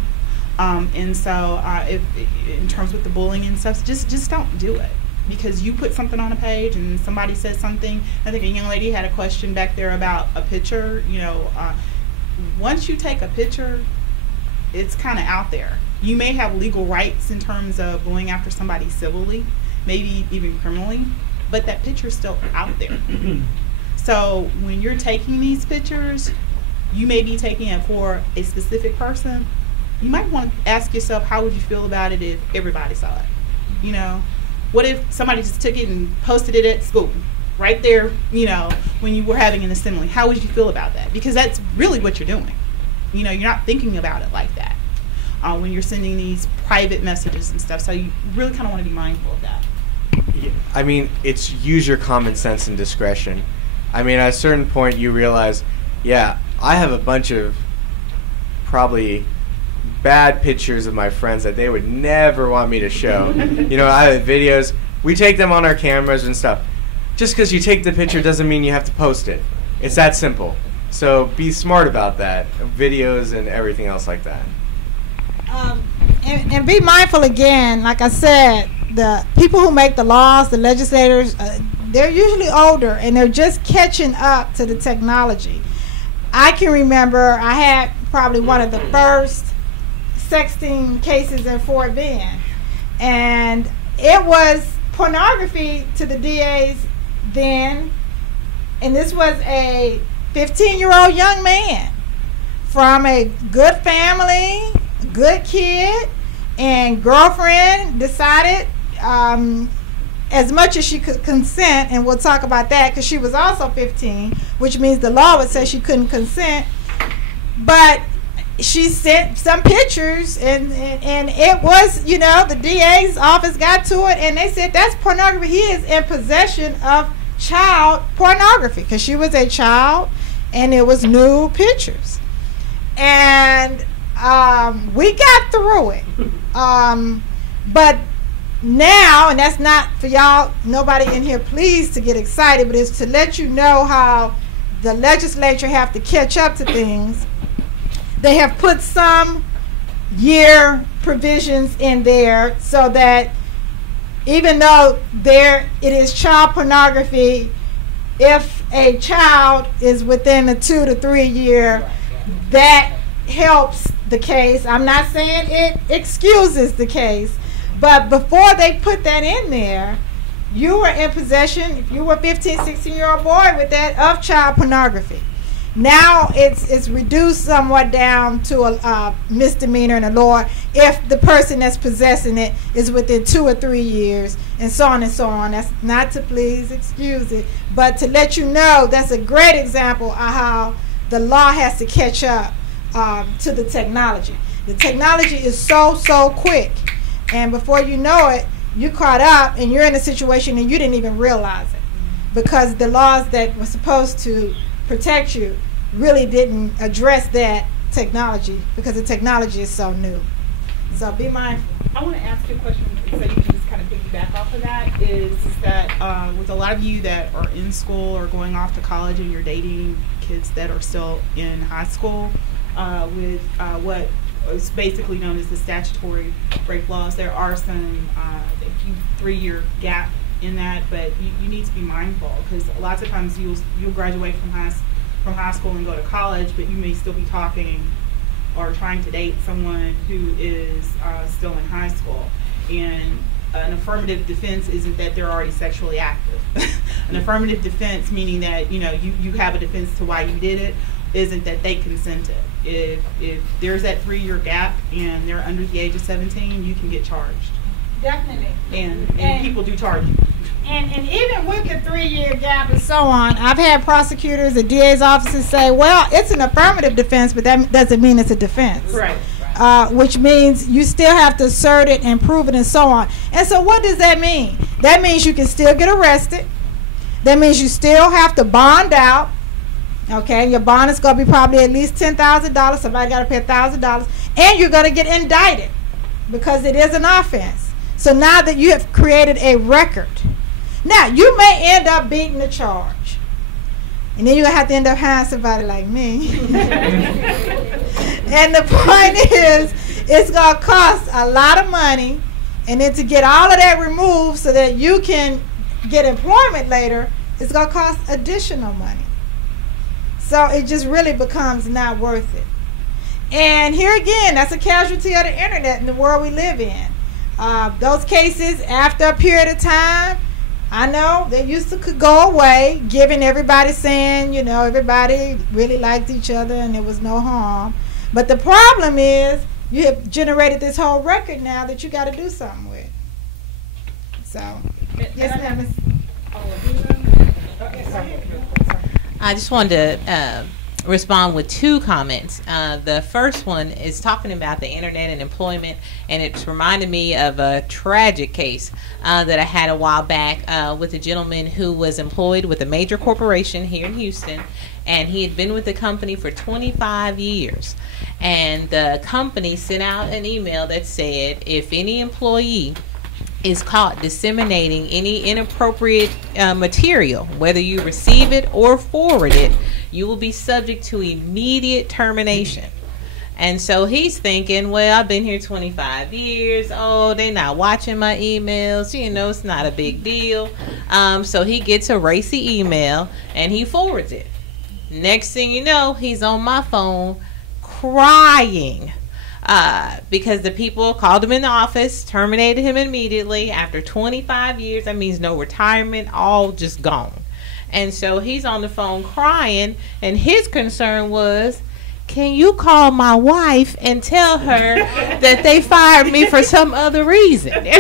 And so if in terms with the bullying and stuff, just don't do it. Because you put something on a page and somebody says something. I think a young lady had a question back there about a picture. Once you take a picture, it's kind of out there. You may have legal rights in terms of going after somebody civilly, maybe even criminally, but that picture's still out there. So when you're taking these pictures, you may be taking it for a specific person. You might want to ask yourself, how would you feel about it if everybody saw it? What if somebody just took it and posted it at school, right there, when you were having an assembly? How would you feel about that? Because that's really what you're doing. You're not thinking about it like that when you're sending these private messages and stuff. So you really kind of want to be mindful of that. I mean, it's use your common sense and discretion. I mean, at a certain point you realize, I have a bunch of probably bad pictures of my friends that they would never want me to show. I have videos. We take them on our cameras and stuff. Just because you take the picture doesn't mean you have to post it. It's that simple. So be smart about that. Videos and everything else like that. And be mindful again, like I said, the people who make the laws, the legislators, they're usually older and they're just catching up to the technology. I can remember I had probably one of the first sexting cases in Fort Bend, and it was pornography to the DAs then, and this was a 15-year-old young man from a good family, good kid, and girlfriend decided as much as she could consent, and we'll talk about that because she was also 15, which means the law would say she couldn't consent, but she sent some pictures and it was, the DA's office got to it and they said that's pornography. He is in possession of child pornography because she was a child and it was nude pictures. And we got through it. But now, and that's not for y'all, nobody in here pleased to get excited, but it's to let you know how the legislature have to catch up to things. They have put some year provisions in there so that even though it is child pornography, if a child is within a 2 to 3 year, that helps the case. I'm not saying it excuses the case, but before they put that in there, you were in possession, if you were a 15, 16-year-old boy with that, of child pornography. Now it's reduced somewhat down to a misdemeanor and a law if the person that's possessing it is within 2 or 3 years, and so on and so on. That's not to please excuse it, but to let you know that's a great example of how the law has to catch up to the technology. The technology is so quick, and before you know it, you caught up and you're in a situation and you didn't even realize it because the laws that were supposed to protect you really didn't address that technology because the technology is so new. So be mindful. I want to ask you a question so you can just kind of piggyback off of that, is that with a lot of you that are in school or going off to college and you're dating kids that are still in high school with what is basically known as the statutory rape laws, there are some 3-year gap in that, but you need to be mindful because lots of times you'll graduate from high school and go to college, but you may still be talking or trying to date someone who is still in high school. And an affirmative defense isn't that they're already sexually active. An affirmative defense meaning that you have a defense to why you did it, isn't that they consented. If there's that 3-year gap and they're under the age of 17, you can get charged. Definitely. And people do charge you. And even with the 3-year gap and so on, I've had prosecutors and DA's officers say, well, it's an affirmative defense, but that doesn't mean it's a defense. Right. Which means you still have to assert it and prove it and so on. And so what does that mean? That means you can still get arrested. That means you still have to bond out. Okay, your bond is going to be probably at least $10,000. Somebody got to pay $1,000. And you're going to get indicted because it is an offense. So now that you have created a record, now you may end up beating the charge. And then you're going to have to end up hiring somebody like me. And the point is, it's going to cost a lot of money. And then to get all of that removed so that you can get employment later, it's going to cost additional money. So it just really becomes not worth it. And here again, that's a casualty of the internet in the world we live in. Those cases, after a period of time, I know they used to could go away, giving everybody saying, you know, everybody really liked each other and there was no harm. But the problem is you have generated this whole record now that you got to do something with. So, yes, ma'am. I just wanted to respond with 2 comments. The first one is talking about the internet and employment, and it's reminded me of a tragic case that I had a while back with a gentleman who was employed with a major corporation here in Houston, and he had been with the company for 25 years. And the company sent out an email that said, if any employee is caught disseminating any inappropriate material, whether you receive it or forward it, you will be subject to immediate termination. And so he's thinking, well, I've been here 25 years. Oh, they're not watching my emails. You know, it's not a big deal. So he gets a racy email and he forwards it. Next thing you know, he's on my phone crying. Because the people called him in the office, terminated him immediately after 25 years. That means no retirement, all just gone. And so he's on the phone crying, and his concern was, can you call my wife and tell her that they fired me for some other reason? You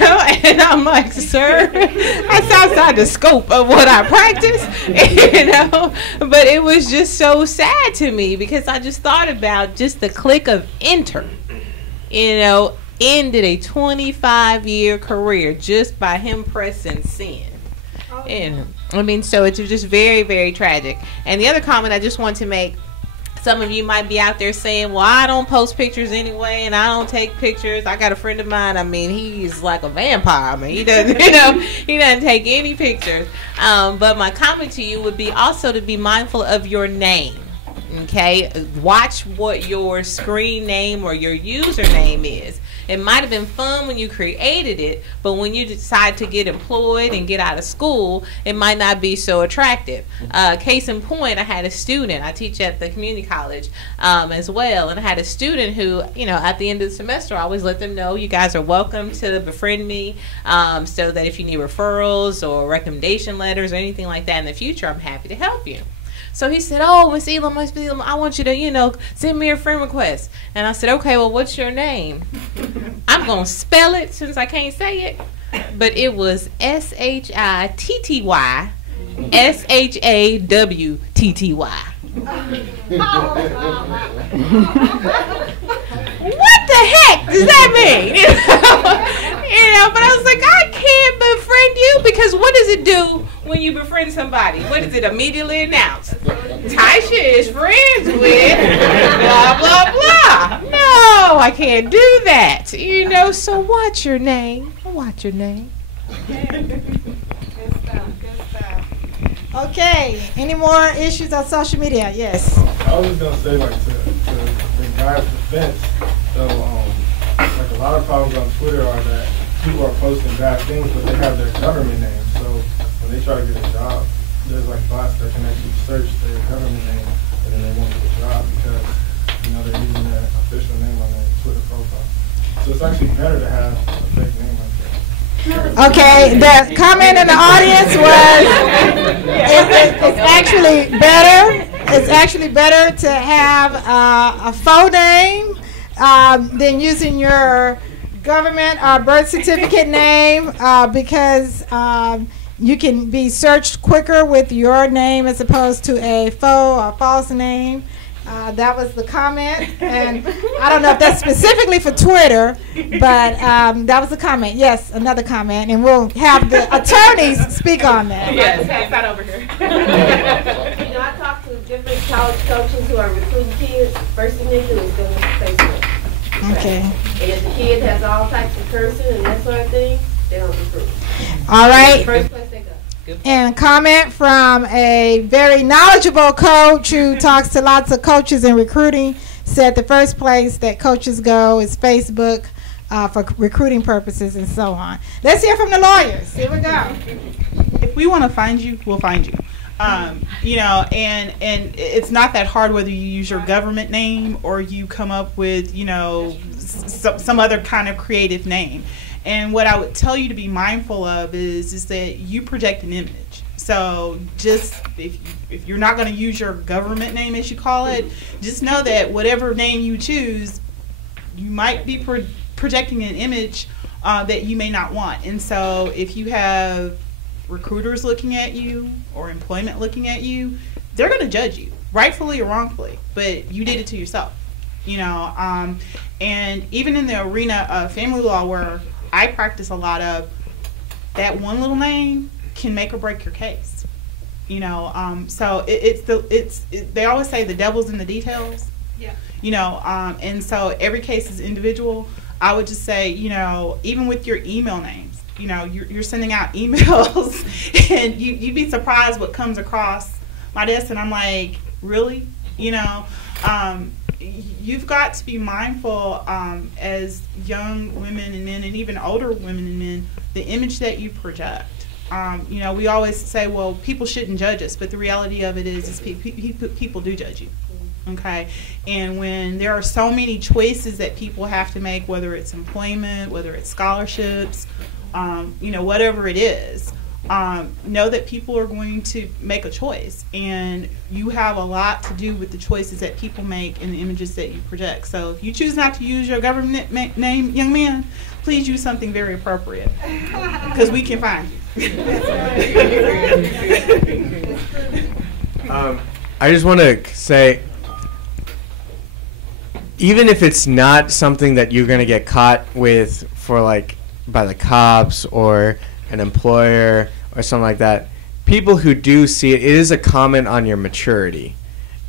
know, and I'm like, sir, that's outside the scope of what I practice. You know, but it was just so sad to me because I just thought about just the click of enter, you know, ended a 25-year career just by him pressing send. And I mean, so it's just very, very tragic. And the other comment I just want to make, some of you might be out there saying, well, I don't post pictures anyway, and I don't take pictures. I got a friend of mine, I mean, he's like a vampire. I mean, he doesn't, you know, he doesn't take any pictures. But my comment to you would be also to be mindful of your name. Okay, watch what your screen name or your username is. It might have been fun when you created it, but when you decide to get employed and get out of school, it might not be so attractive. Case in point, I had a student. I teach at the community college as well, and I had a student who, you know, at the end of the semester, I always let them know you guys are welcome to befriend me, so that if you need referrals or recommendation letters or anything like that in the future, I'm happy to help you. So he said, oh, Miss Elam, I want you to, you know, send me a friend request. And I said, okay, well, what's your name? I'm going to spell it since I can't say it. But it was SHITTY SHAWTTY. What the heck does that mean? You know, but I was like, I can't befriend you because what does it do when you befriend somebody? What does it immediately announce? Taisha is friends with blah, blah, blah. No, I can't do that. You know, so watch your name. Watch your name. Okay, any more issues on social media? Yes. I was going to say, like, to the guy's defense, so, like, a lot of problems on Twitter are that people are posting bad things, but they have their government name. So when they try to get a job, there's, like, bots that can actually search their government name, and then they won't get a job because, you know, they're using their official name on their Twitter profile. So it's actually better to have a fake name like that. Okay, the comment in the audience was it's actually better. It's actually better to have a faux name than using your government or birth certificate name because you can be searched quicker with your name as opposed to a faux or false name. That was the comment, and I don't know if that's specifically for Twitter, but that was the comment. Yes, another comment, and we'll have the attorneys speak on that. Yes, pass that over here. You know, I talked to different college coaches who are recruiting kids. First thing they do is go to Facebook. Okay. And if the kid has all types of cursing and that sort of thing, they don't recruit. All right. First place they go. And comment from a very knowledgeable coach who talks to lots of coaches in recruiting said the first place that coaches go is Facebook for recruiting purposes and so on. Let's hear from the lawyers. Here we go. If we want to find you, we'll find you. You know, and it's not that hard whether you use your government name or you come up with, you know, some other kind of creative name. And what I would tell you to be mindful of is that you project an image. So just if you're not going to use your government name, as you call it, just know that whatever name you choose, you might be projecting an image that you may not want. And so if you have recruiters looking at you or employment looking at you, they're going to judge you, rightfully or wrongfully, but you did it to yourself. You know, and even in the arena of family law where I practice a lot of, that one little name can make or break your case. You know, so they always say the devil's in the details. Yeah. You know, and so every case is individual. I would just say, you know, even with your email names, you know, you're sending out emails, and you'd be surprised what comes across my desk, and I'm like, really, you know. You've got to be mindful as young women and men, and even older women and men, the image that you project. You know, we always say, well, people shouldn't judge us, but the reality of it is people do judge you. Okay, and when there are so many choices that people have to make, whether it's employment, whether it's scholarships, you know, whatever it is, know that people are going to make a choice, and you have a lot to do with the choices that people make and the images that you project. So if you choose not to use your government name, young man, please use something very appropriate, because we can find you. I just want to say, even if it's not something that you're going to get caught with for, like, by the cops or an employer or something like that, people who do see it, it is a comment on your maturity.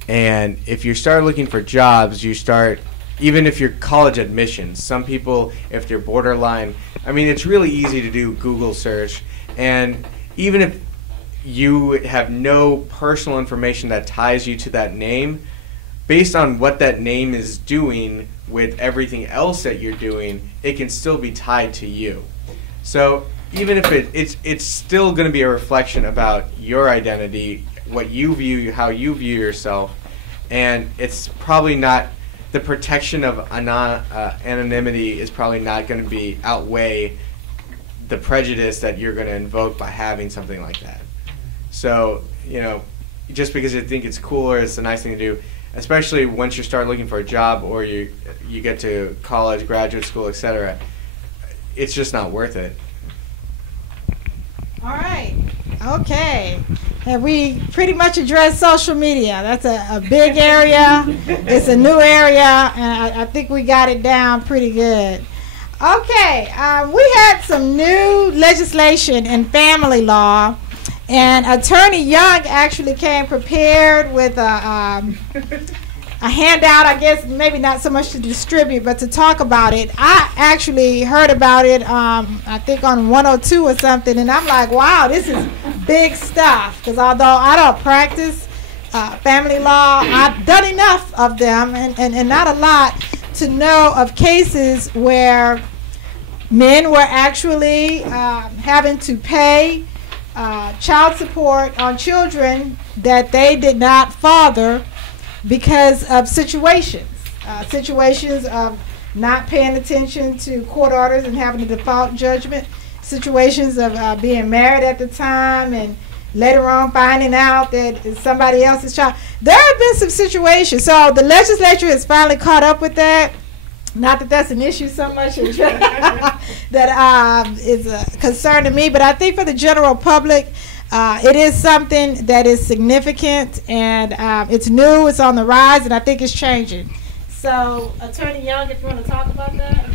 And if you start looking for jobs, you start, even if you're college admissions, some people, if they're borderline, I mean, it's really easy to do Google search, and even if you have no personal information that ties you to that name, based on what that name is doing with everything else that you're doing, it can still be tied to you. So even if it's still going to be a reflection about your identity, what you view, how you view yourself, and it's probably not, the protection of anonymity is probably not going to be outweigh the prejudice that you're going to invoke by having something like that. So, you know, just because you think it's cool or it's a nice thing to do, especially once you start looking for a job or you get to college, graduate school, etc., it's just not worth it. All right. Okay. Have we pretty much addressed social media? That's a big area. It's a new area, and I think we got it down pretty good. Okay. We had some new legislation in family law, and Attorney Young actually came prepared with a handout, I guess, maybe not so much to distribute, but to talk about it. I actually heard about it, I think on 102 or something, and I'm like, wow, this is big stuff. Because although I don't practice family law, I've done enough of them, and not a lot, to know of cases where men were actually having to pay child support on children that they did not father because of situations of not paying attention to court orders and having a default judgment. situations of being married at the time and later on finding out that it's somebody else's child. There have been some situations. So the legislature has finally caught up with that. Not that that's an issue so much that is a concern to me, but I think for the general public, it is something that is significant, and it's new, it's on the rise, and I think it's changing. So, Attorney Young, if you want to talk about that.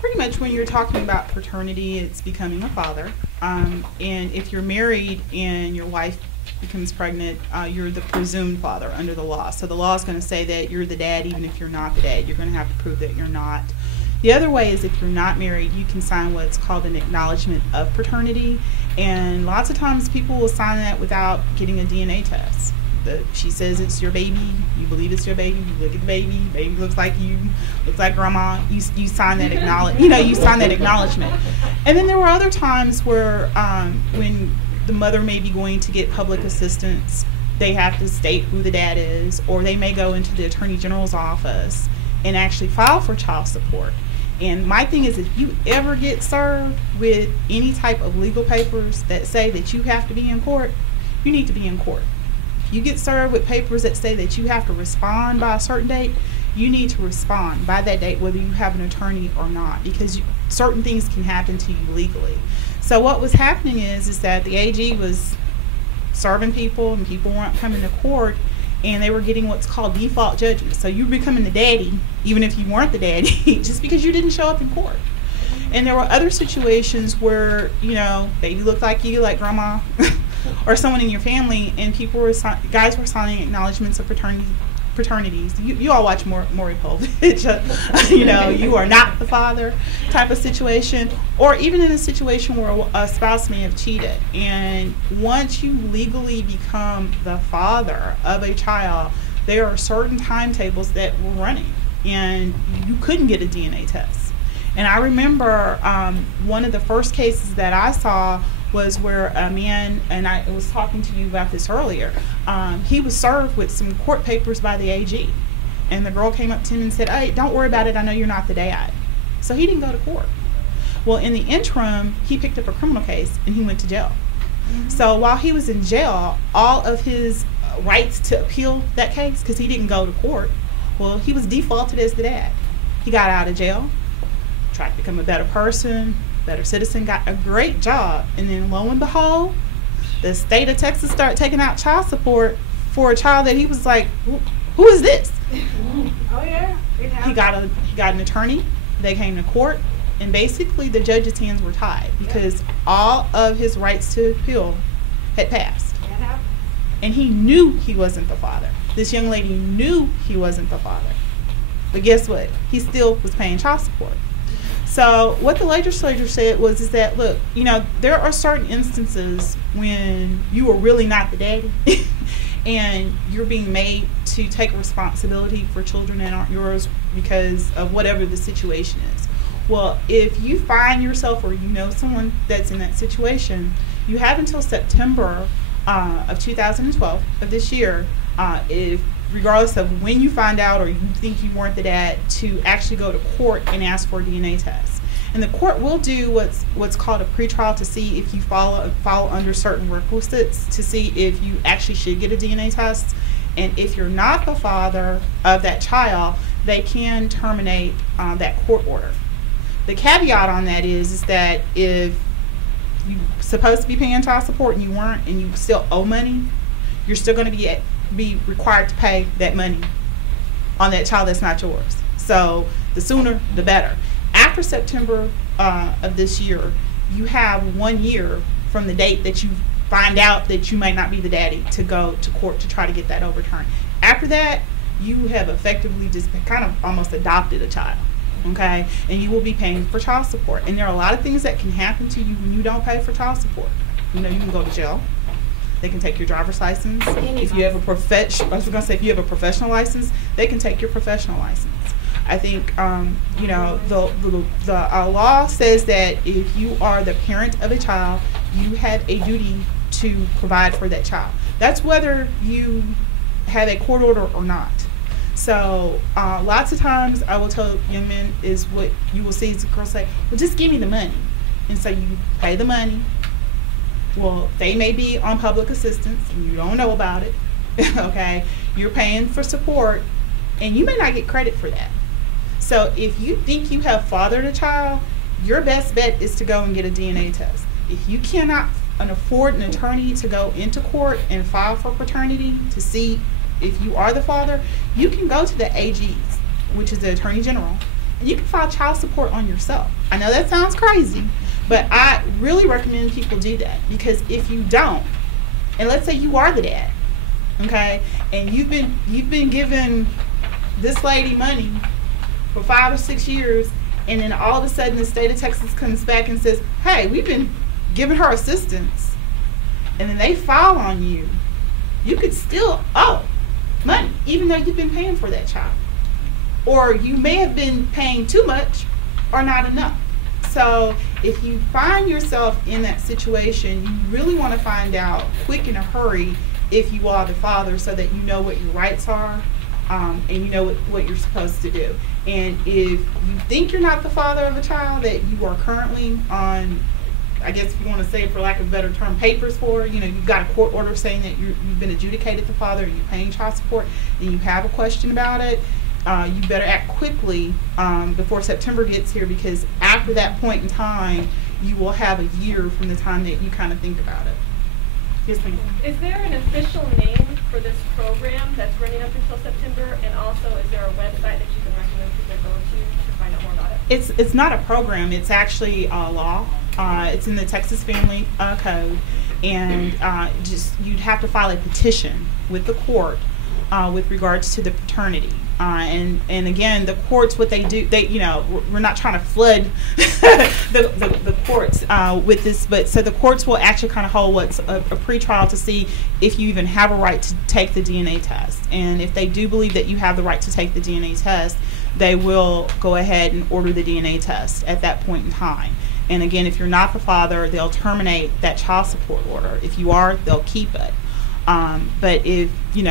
Pretty much when you're talking about paternity, it's becoming a father. And if you're married and your wife becomes pregnant, you're the presumed father under the law. So the law is going to say that you're the dad even if you're not the dad. You're going to have to prove that you're not. The other way is if you're not married, you can sign what's called an acknowledgement of paternity. And lots of times people will sign that without getting a DNA test. She says it's your baby, you believe it's your baby, you look at the baby looks like you, looks like grandma, you sign that you sign that acknowledgement. And then there were other times where when the mother may be going to get public assistance, they have to state who the dad is, or they may go into the Attorney General's office and actually file for child support. And my thing is, if you ever get served with any type of legal papers that say that you have to be in court, you need to be in court. You get served with papers that say that you have to respond by a certain date, you need to respond by that date whether you have an attorney or not, because certain things can happen to you legally. So what was happening is that the AG was serving people and people weren't coming to court, and they were getting what's called default judgment. So you're becoming the daddy even if you weren't the daddy just because you didn't show up in court. And there were other situations where, baby looked like you, like grandma, or someone in your family, and guys were signing acknowledgments of paternities. You all watch Maury Povich. You are not the father type of situation, or even in a situation where a spouse may have cheated. And once you legally become the father of a child, there are certain timetables that were running, and you couldn't get a DNA test. And I remember one of the first cases that I saw was where a man, and I was talking to you about this earlier, he was served with some court papers by the AG. And the girl came up to him and said, "Hey, don't worry about it, I know you're not the dad." So he didn't go to court. Well, in the interim, he picked up a criminal case and he went to jail. Mm-hmm. So while he was in jail, all of his rights to appeal that case, because he didn't go to court, well, he was defaulted as the dad. He got out of jail, tried to become a better person, better citizen, got a great job, and then lo and behold, the state of Texas started taking out child support for a child that he was like, who is this? Oh yeah. He got an attorney, they came to court, and basically the judge's hands were tied because all of his rights to appeal had passed. And he knew he wasn't the father. This young lady knew he wasn't the father. But guess what? He still was paying child support. So what the legislature said is that, look, there are certain instances when you are really not the daddy and you're being made to take responsibility for children that aren't yours because of whatever the situation is. Well, if you find yourself or someone that's in that situation, you have until September of 2012 of this year, regardless of when you find out or you think you weren't the dad, to actually go to court and ask for a DNA test. And the court will do what's called a pretrial to see if you fall under certain requisites, to see if you actually should get a DNA test. And if you're not the father of that child, they can terminate that court order. The caveat on that is that if you're supposed to be paying child support and you weren't, and you still owe money, you're still going to be required to pay that money on that child that's not yours. So the sooner the better. After September of this year, you have 1 year from the date that you find out that you might not be the daddy to go to court to try to get that overturned. After that, you have effectively just kind of almost adopted a child, okay? And you will be paying for child support. And there are a lot of things that can happen to you when you don't pay for child support. You can go to jail. They can take your driver's license. If you have if you have a professional license, they can take your professional license. I think the law says that if you are the parent of a child, you have a duty to provide for that child. That's whether you have a court order or not. So lots of times I will tell young men is what you will see is the girl say, "Well, just give me the money." and so you pay the money. Well, they may be on public assistance and you don't know about it. Okay, you're paying for support and you may not get credit for that. So if you think you have fathered a child, your best bet is to go and get a DNA test. If you cannot afford an attorney to go into court and file for paternity to see if you are the father, you can go to the AGs, which is the Attorney General, and you can file child support on yourself. I know that sounds crazy, but I really recommend people do that, because if you don't, and let's say you are the dad, okay, and you've been giving this lady money for 5 or 6 years, and then all of a sudden the state of Texas comes back and says, hey, we've been giving her assistance, and then they file on you, you could still owe money, even though you've been paying for that child. Or you may have been paying too much or not enough. So if you find yourself in that situation, you really want to find out quick in a hurry if you are the father, so that you know what your rights are, and you know what you're supposed to do. And if you think you're not the father of a child that you are currently on, I guess if you want to say it for lack of a better term, papers for, you've got a court order saying that you've been adjudicated the father and you're paying child support, and you have a question about it, you better act quickly before September gets here, because after that point in time, you will have a year from the time that you kind of think about it. Yes, ma'am. Is there an official name for this program that's running up until September? And also, is there a website that you can recommend people go to find out more about it? It's not a program. It's actually a law. It's in the Texas Family Code, and you'd have to file a petition with the court with regards to the paternity. And again, the courts, what they do, we're not trying to flood the courts with this, but so the courts will actually kind of hold what's a pretrial to see if you even have a right to take the DNA test. And if they do believe that you have the right to take the DNA test, they will go ahead and order the DNA test at that point in time. And again, if you're not the father, they'll terminate that child support order. If you are, they'll keep it. But if you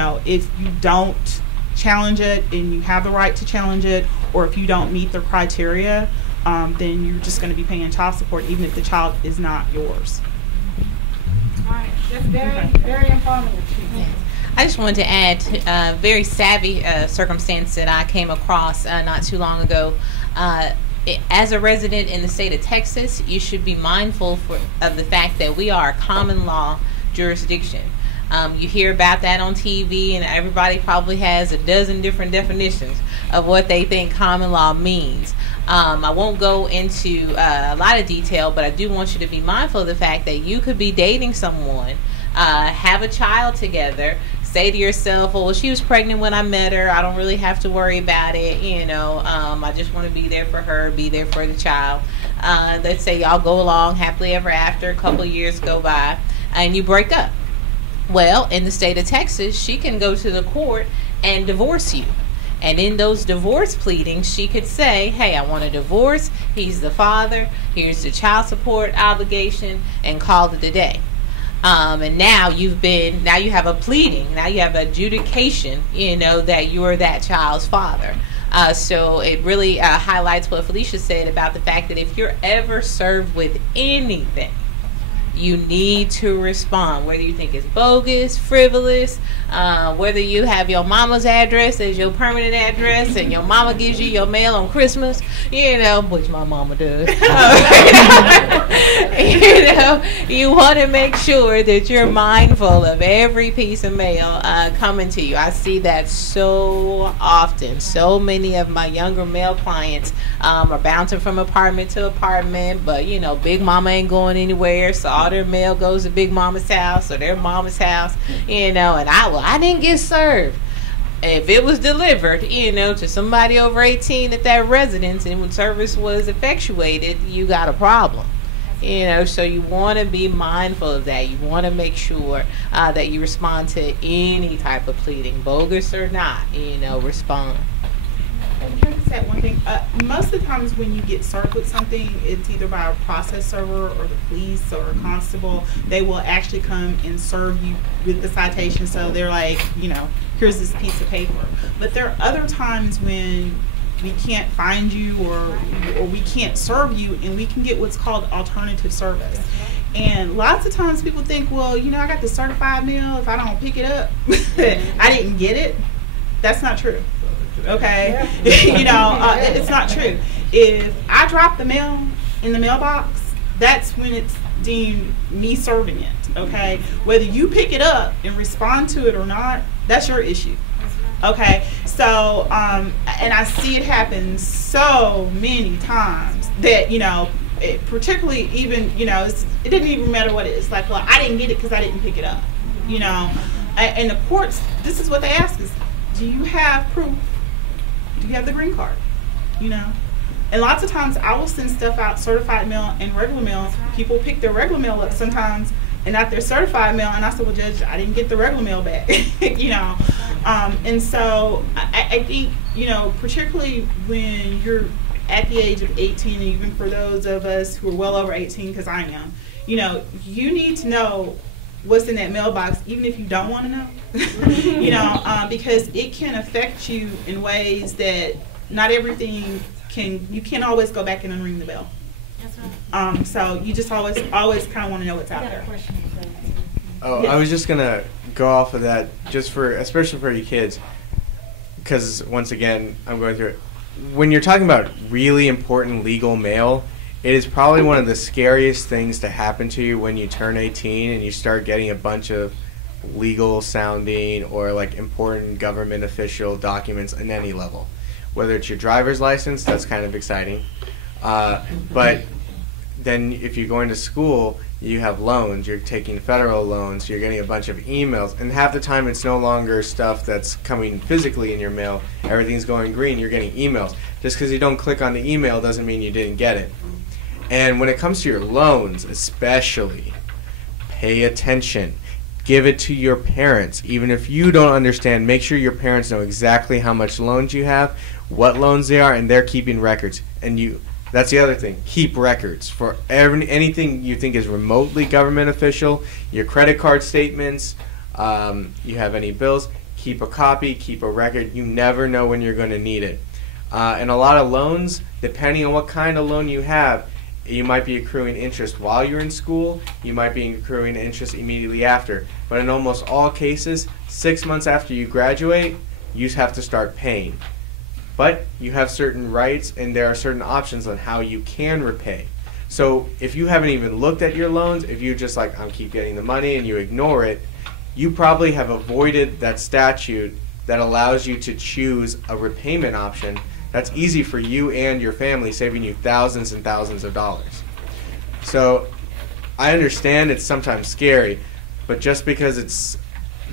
don't challenge it and you have the right to challenge it, or if you don't meet the criteria, then you're just going to be paying child support even if the child is not yours. All right, that's very, very informative. I just wanted to add a very savvy circumstance that I came across not too long ago. As a resident in the state of Texas, you should be mindful of the fact that we are a common law jurisdiction. You hear about that on TV, and everybody probably has a dozen different definitions of what they think common law means. I won't go into a lot of detail, but I do want you to be mindful of the fact that you could be dating someone, have a child together, say to yourself, well, she was pregnant when I met her, I don't really have to worry about it, I just want to be there for her, be there for the child. Let's say y'all go along happily ever after, a couple years go by, and you break up. Well, in the state of Texas, she can go to the court and divorce you. And in those divorce pleadings, she could say, hey, I want a divorce, he's the father, here's the child support obligation, and call it a day. And now you have a pleading, now you have adjudication, that you're that child's father. So it really highlights what Felicia said about the fact that if you're ever served with anything, you need to respond, whether you think it's bogus, frivolous, whether you have your mama's address as your permanent address and your mama gives you your mail on Christmas, which my mama does. You want to make sure that you're mindful of every piece of mail coming to you. I see that so often. So many of my younger male clients are bouncing from apartment to apartment, but Big Mama ain't going anywhere, so all their mail goes to Big Mama's house or their mama's house, and I didn't get served. If it was delivered, to somebody over 18 at that residence, and when service was effectuated, you got a problem. So you want to be mindful of that. You want to make sure that you respond to any type of pleading, bogus or not, respond. I'm trying to say one thing. Most of the times when you get served with something, it's either by a process server or the police or a constable. They will actually come and serve you with the citation. So they're like, here's this piece of paper. But there are other times when we can't find you or we can't serve you, and we can get what's called alternative service. And lots of times people think, well, you know, I got the certified mail. If I don't pick it up, I didn't get it. That's not true. Okay? You know, it's not true. If I drop the mail in the mailbox, that's when it's deemed me serving it. Okay? Whether you pick it up and respond to it or not, that's your issue. Okay? So, and I see it happen so many times that, you know, particularly even, you know, it didn't even matter what it is. Like, well, I didn't get it because I didn't pick it up. You know? And the courts, this is what they ask us. Do you have proof? Do you have the green card? You know? And lots of times I will send stuff out, certified mail and regular mail. People pick their regular mail up sometimes and not their certified mail. And I said, well, Judge, I didn't get the regular mail back. You know? And so I think, you know, particularly when you're at the age of 18, and even for those of us who are well over 18, because I am, you know, you need to know what's in that mailbox, even if you don't want to know. You know, because it can affect you in ways that not everything can. You can't always go back and unring the bell. That's right. So you just always kind of want to know what's out there. Oh, Yes. I was just gonna go off of that, just for, especially for you kids, because once again, I'm going through it. When you're talking about really important legal mail, it is probably one of the scariest things to happen to you when you turn 18 and you start getting a bunch of legal sounding or like important government official documents in any level. Whether it's your driver's license, that's kind of exciting. But then if you're going to school, you have loans, you're taking federal loans, you're getting a bunch of emails, and half the time it's no longer stuff that's coming physically in your mail. Everything's going green, you're getting emails. Just because you don't click on the email doesn't mean you didn't get it. And when it comes to your loans, especially, pay attention. Give it to your parents. Even if you don't understand, make sure your parents know exactly how much loans you have, what loans they are, and they're keeping records. And that's the other thing. Keep records for anything you think is remotely government official, your credit card statements, you have any bills, keep a copy, keep a record. You never know when you're going to need it. And a lot of loans, depending on what kind of loan you have, you might be accruing interest while you're in school, you might be accruing interest immediately after. But in almost all cases, 6 months after you graduate, you have to start paying. But you have certain rights and there are certain options on how you can repay. So if you haven't even looked at your loans, if you're just like, I keep getting the money and you ignore it, you probably have avoided that statute that allows you to choose a repayment option that's easy for you and your family, saving you thousands and thousands of dollars. So I understand it's sometimes scary, but just because it's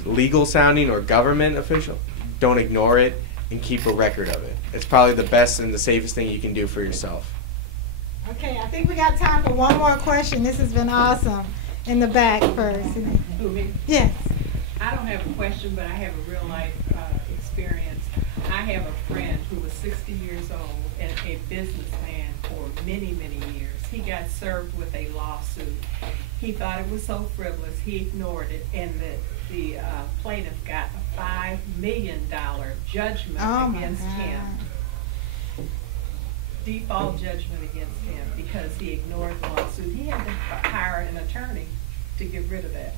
legal sounding or government official, don't ignore it and keep a record of it. It's probably the best and the safest thing you can do for yourself. Okay, I think we got time for one more question. This has been awesome. In the back first. Who, me? Yes. I don't have a question, but I have a real life experience. I have a friend who was 60 years old and a businessman for many, many years. He got served with a lawsuit. He thought it was so frivolous, he ignored it, and the plaintiff got a $5 million judgment against him. Default judgment against him because he ignored the lawsuit. He had to hire an attorney to get rid of that.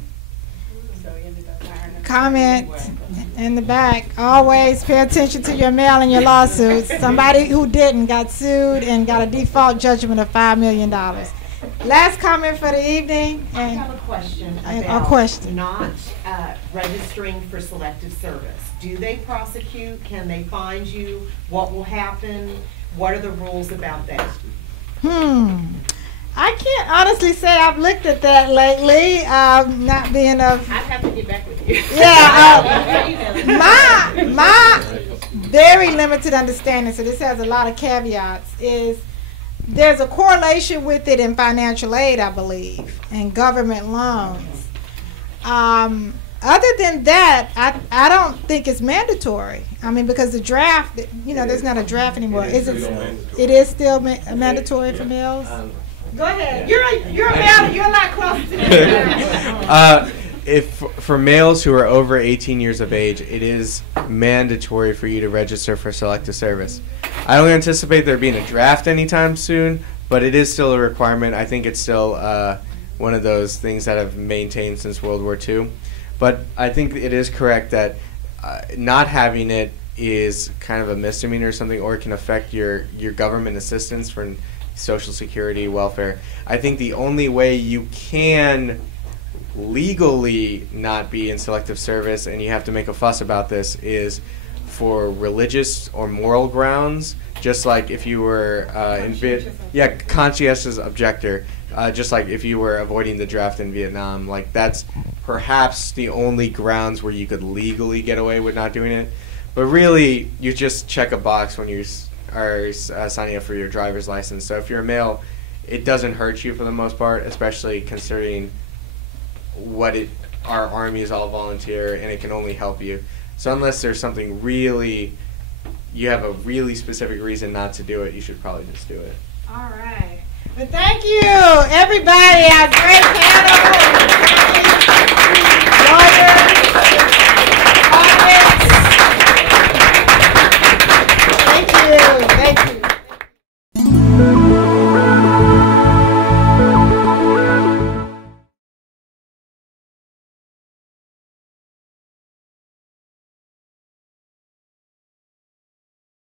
So he ended up hiring an Comment attorney anyway. in the back. Always pay attention to your mail and your lawsuits. Somebody who didn't got sued and got a default judgment of $5 million. Last comment for the evening. I have a question about not registering for selective service. Do they prosecute? Can they find you? What will happen? What are the rules about that? I can't honestly say I've looked at that lately. Not being of. I'd have to get back with you. Yeah. My very limited understanding. So this has a lot of caveats. Is there's a correlation with it in financial aid, I believe, and government loans. Other than that, I don't think it's mandatory. I mean, because the draft, there's not a draft anymore. Is it? It is still mandatory for mills. Go ahead. You're a man. You're a lot closer to if for males who are over 18 years of age, it is mandatory for you to register for selective service. I don't anticipate there being a draft anytime soon, but it is still a requirement. I think it's still one of those things that have maintained since World War II. But I think it is correct that not having it is kind of a misdemeanor or something, or it can affect your government assistance for Social Security, welfare. I think the only way you can legally not be in selective service, and you have to make a fuss about this, is for religious or moral grounds. Just like if you were conscientious objector, just like if you were avoiding the draft in Vietnam, like that's perhaps the only grounds where you could legally get away with not doing it. But really, you just check a box when you are signing up for your driver's license. So if you're a male, it doesn't hurt you for the most part, especially considering our Army is all volunteer, and it can only help you. So unless there's something you have a really specific reason not to do it, you should probably just do it. All right. But thank you, everybody. Our great panel. Lawyers.